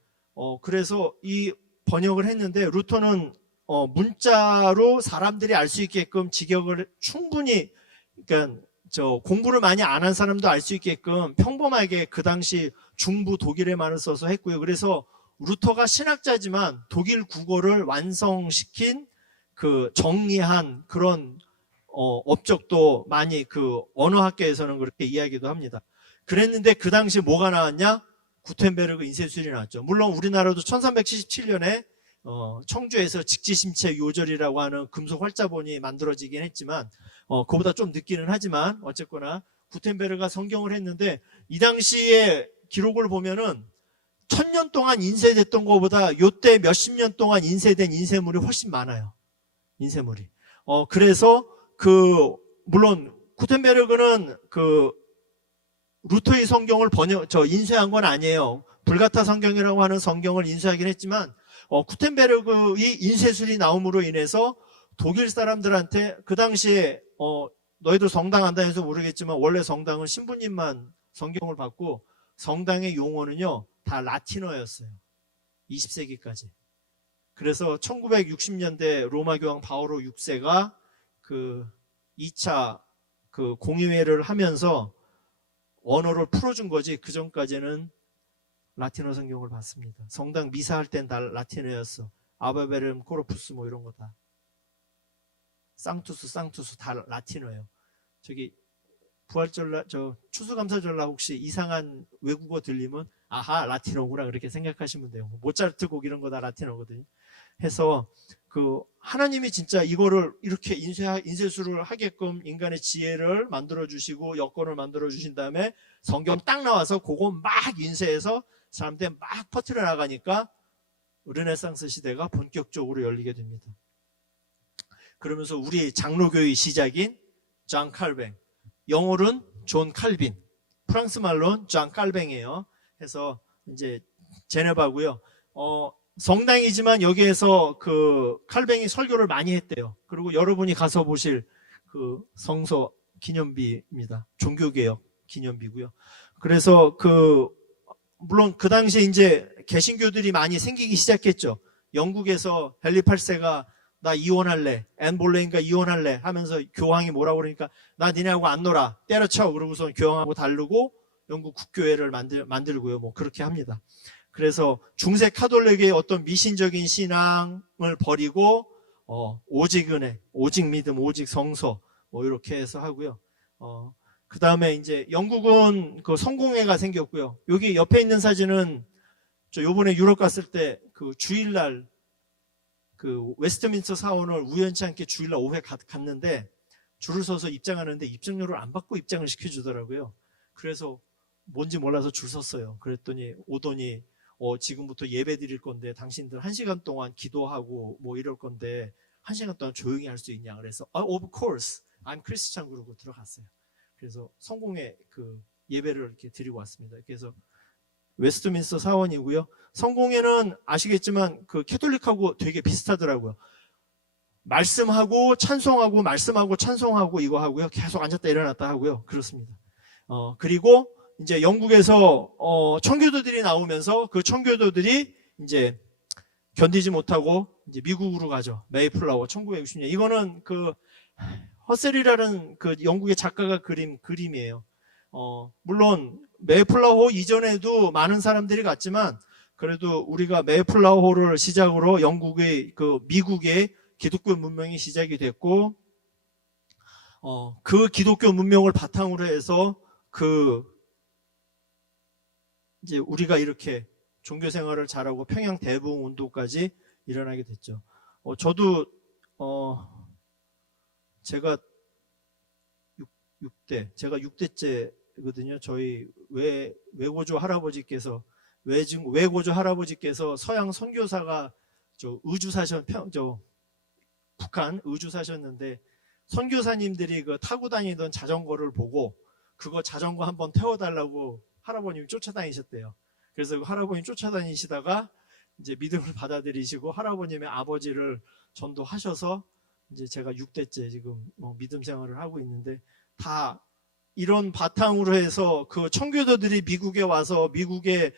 그래서 이 번역을 했는데 루터는 문자로 사람들이 알 수 있게끔 직역을 충분히, 그러니까 공부를 많이 안 한 사람도 알 수 있게끔 평범하게 그 당시 중부 독일의 말을 써서 했고요. 그래서 루터가 신학자지만 독일 국어를 완성시킨 그 정리한 그런 업적도 많이 그 언어학계에서는 그렇게 이야기도 합니다. 그랬는데 그 당시 뭐가 나왔냐? 구텐베르그 인쇄술이 나왔죠. 물론 우리나라도 1377년에 청주에서 직지심체 요절이라고 하는 금속 활자본이 만들어지긴 했지만 그보다 좀 늦기는 하지만 어쨌거나 구텐베르가 성경을 했는데 이 당시에 기록을 보면은 1000년 동안 인쇄됐던 것보다 요때 몇십 년 동안 인쇄된 인쇄물이 훨씬 많아요. 인쇄물이. 그래서 물론 구텐베르그는 루터의 성경을 인쇄한 건 아니에요. 불가타 성경이라고 하는 성경을 인쇄하긴 했지만 구텐베르그의 인쇄술이 나옴으로 인해서 독일 사람들한테 그 당시에 너희들 성당 안 다녀서 모르겠지만 원래 성당은 신부님만 성경을 받고 성당의 용어는요 다 라틴어였어요. 20세기까지. 그래서 1960년대 로마 교황 바오로 6세가 그 2차 그 공의회를 하면서 언어를 풀어준 거지 그 전까지는 라틴어 성경을 봤습니다. 성당 미사할 땐 다 라틴어였어. 아바베름, 코로푸스 뭐 이런 거 다. 쌍투스 다 라틴어예요. 저기 부활절날 추수감사절날 혹시 이상한 외국어 들리면 아하 라틴어구나 그렇게 생각하시면 돼요. 모차르트 곡 이런 거 다 라틴어거든요. 해서 하나님이 진짜 이거를 이렇게 인쇄술을 하게끔 인간의 지혜를 만들어 주시고 여건을 만들어 주신 다음에 성경 딱 나와서 그거 막 인쇄해서 사람들 막 퍼뜨려 나가니까 르네상스 시대가 본격적으로 열리게 됩니다. 그러면서 우리 장로교의 시작인 잔 칼뱅, 영어로는 존 칼빈, 프랑스 말로는 잔 칼뱅이에요. 해서 이제 제네바고요. 성당이지만 여기에서 그 칼뱅이 설교를 많이 했대요. 그리고 여러분이 가서 보실 그 성서 기념비입니다. 종교개혁 기념비고요. 그래서 물론 그 당시에 이제 개신교들이 많이 생기기 시작했죠. 영국에서 헨리 8세가 나 이혼할래, 앤 볼레인과 이혼할래 하면서 교황이 뭐라고 그러니까 나 니네하고 안 놀아, 때려쳐. 그러고서 교황하고 다르고 영국 국교회를 만들고요. 뭐 그렇게 합니다. 그래서 중세 카톨릭의 어떤 미신적인 신앙을 버리고 오직 은혜, 오직 믿음, 오직 성서 뭐 이렇게 해서 하고요. 그 다음에 이제 영국은 그 성공회가 생겼고요. 여기 옆에 있는 사진은 저 요번에 유럽 갔을 때 그 주일날 그 웨스트민스터 사원을 우연치 않게 주일날 오후에 갔는데 줄을 서서 입장하는데 입장료를 안 받고 입장을 시켜주더라고요. 그래서 뭔지 몰라서 줄 섰어요. 그랬더니 오더니 지금부터 예배 드릴 건데 당신들 1시간 동안 기도하고 뭐 이럴 건데 1시간 동안 조용히 할 수 있냐 그래서 of course I'm Christian 그러고 들어갔어요. 그래서 성공의 그 예배를 이렇게 드리고 왔습니다. 그래서 웨스트민스터 사원이고요. 성공회는 아시겠지만 그 캐톨릭하고 되게 비슷하더라고요. 말씀하고 찬송하고 말씀하고 찬송하고 이거 하고요. 계속 앉았다 일어났다 하고요. 그렇습니다. 그리고 이제 영국에서 청교도들이 나오면서 그 청교도들이 이제 견디지 못하고 이제 미국으로 가죠. 메이플라워 1960년. 이거는 그 허셀이라는 그 영국의 작가가 그린 그림이에요. 물론 메이플라워 이전에도 많은 사람들이 갔지만 그래도 우리가 메이플라워를 시작으로 영국의 미국의 기독교 문명이 시작이 됐고 그 기독교 문명을 바탕으로 해서 이제 우리가 이렇게 종교 생활을 잘하고 평양 대부흥 운동까지 일어나게 됐죠. 저도 제가 6대, 제가 6대째 때거든요. 저희 외고조 할아버지께서 외고조 할아버지께서 서양 선교사가 북한 의주 사셨는데 선교사님들이 그 타고 다니던 자전거를 보고 그거 자전거 한번 태워달라고 할아버님이 쫓아다니셨대요. 그래서 그 할아버님 쫓아다니시다가 이제 믿음을 받아들이시고 할아버님의 아버지를 전도하셔서 이제 제가 6대째 지금 믿음 생활을 하고 있는데, 다 이런 바탕으로 해서 그 청교도들이 미국에 와서 미국의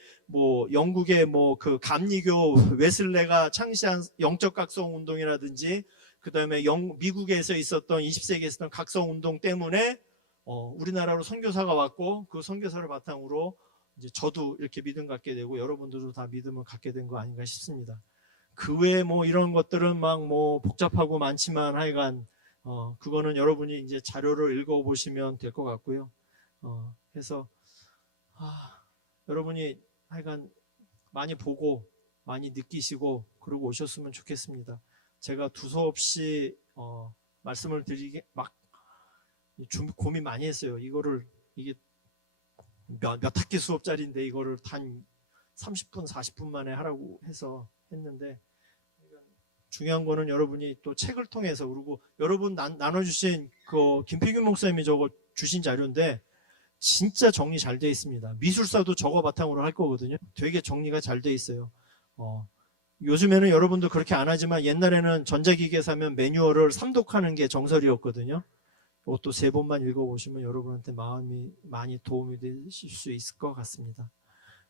영국의 그 감리교 웨슬레가 창시한 영적 각성 운동이라든지 그 다음에 미국에서 있었던 20세기에 있었던 각성 운동 때문에 우리나라로 선교사가 왔고 그 선교사를 바탕으로 이제 저도 이렇게 믿음 갖게 되고 여러분들도 다 믿음을 갖게 된 거 아닌가 싶습니다. 그 외에 이런 것들은 막 복잡하고 많지만 하여간 그거는 여러분이 이제 자료를 읽어보시면 될 것 같고요. 해서 여러분이 하여간 많이 보고 많이 느끼시고 그러고 오셨으면 좋겠습니다. 제가 두서없이 말씀을 드리기 고민 많이 했어요. 이게 몇 학기 수업짜리인데 이거를 단 30분 40분 만에 하라고 해서 했는데, 중요한 거는 여러분이 또 책을 통해서, 그리고 여러분 나눠주신 그 김필균 목사님이 저거 주신 자료인데 진짜 정리 잘 돼 있습니다. 미술사도 저거 바탕으로 할 거거든요. 되게 정리가 잘 돼 있어요. 요즘에는 여러분도 그렇게 안 하지만 옛날에는 전자기계 사면 매뉴얼을 삼독하는 게 정설이었거든요. 이것도 3번만 읽어보시면 여러분한테 마음이 많이 도움이 되실 수 있을 것 같습니다.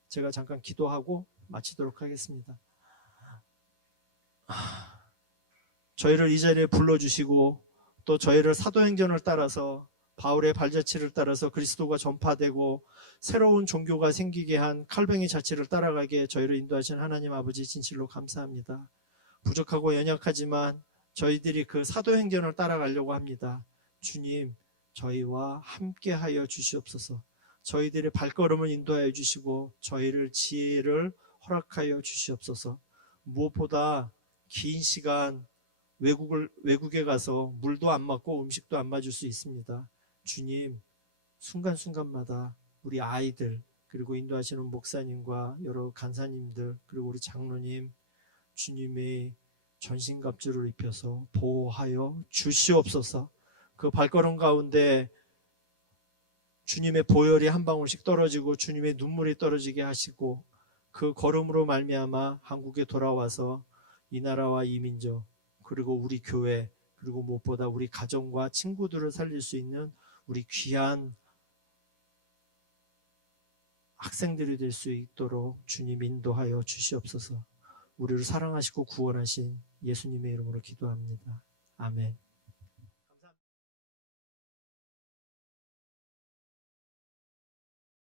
제가 잠깐 기도하고 마치도록 하겠습니다. 저희를 이 자리에 불러주시고 또 저희를 사도행전을 따라서 바울의 발자취를 따라서 그리스도가 전파되고 새로운 종교가 생기게 한 칼뱅이 자취를 따라가게 저희를 인도하신 하나님 아버지 진실로 감사합니다. 부족하고 연약하지만 저희들이 그 사도행전을 따라가려고 합니다. 주님, 저희와 함께하여 주시옵소서. 저희들의 발걸음을 인도하여 주시고 저희를 지혜를 허락하여 주시옵소서. 무엇보다 긴 시간 외국에 가서 물도 안 맞고 음식도 안 맞을 수 있습니다. 주님, 순간순간마다 우리 아이들, 그리고 인도하시는 목사님과 여러 간사님들, 그리고 우리 장로님, 주님의 전신갑주를 입혀서 보호하여 주시옵소서. 그 발걸음 가운데 주님의 보혈이 한 방울씩 떨어지고 주님의 눈물이 떨어지게 하시고 그 걸음으로 말미암아 한국에 돌아와서 이 나라와 이 민족, 그리고 우리 교회, 그리고 무엇보다 우리 가정과 친구들을 살릴 수 있는 우리 귀한 학생들이 될 수 있도록 주님 인도하여 주시옵소서. 우리를 사랑하시고 구원하신 예수님의 이름으로 기도합니다. 아멘.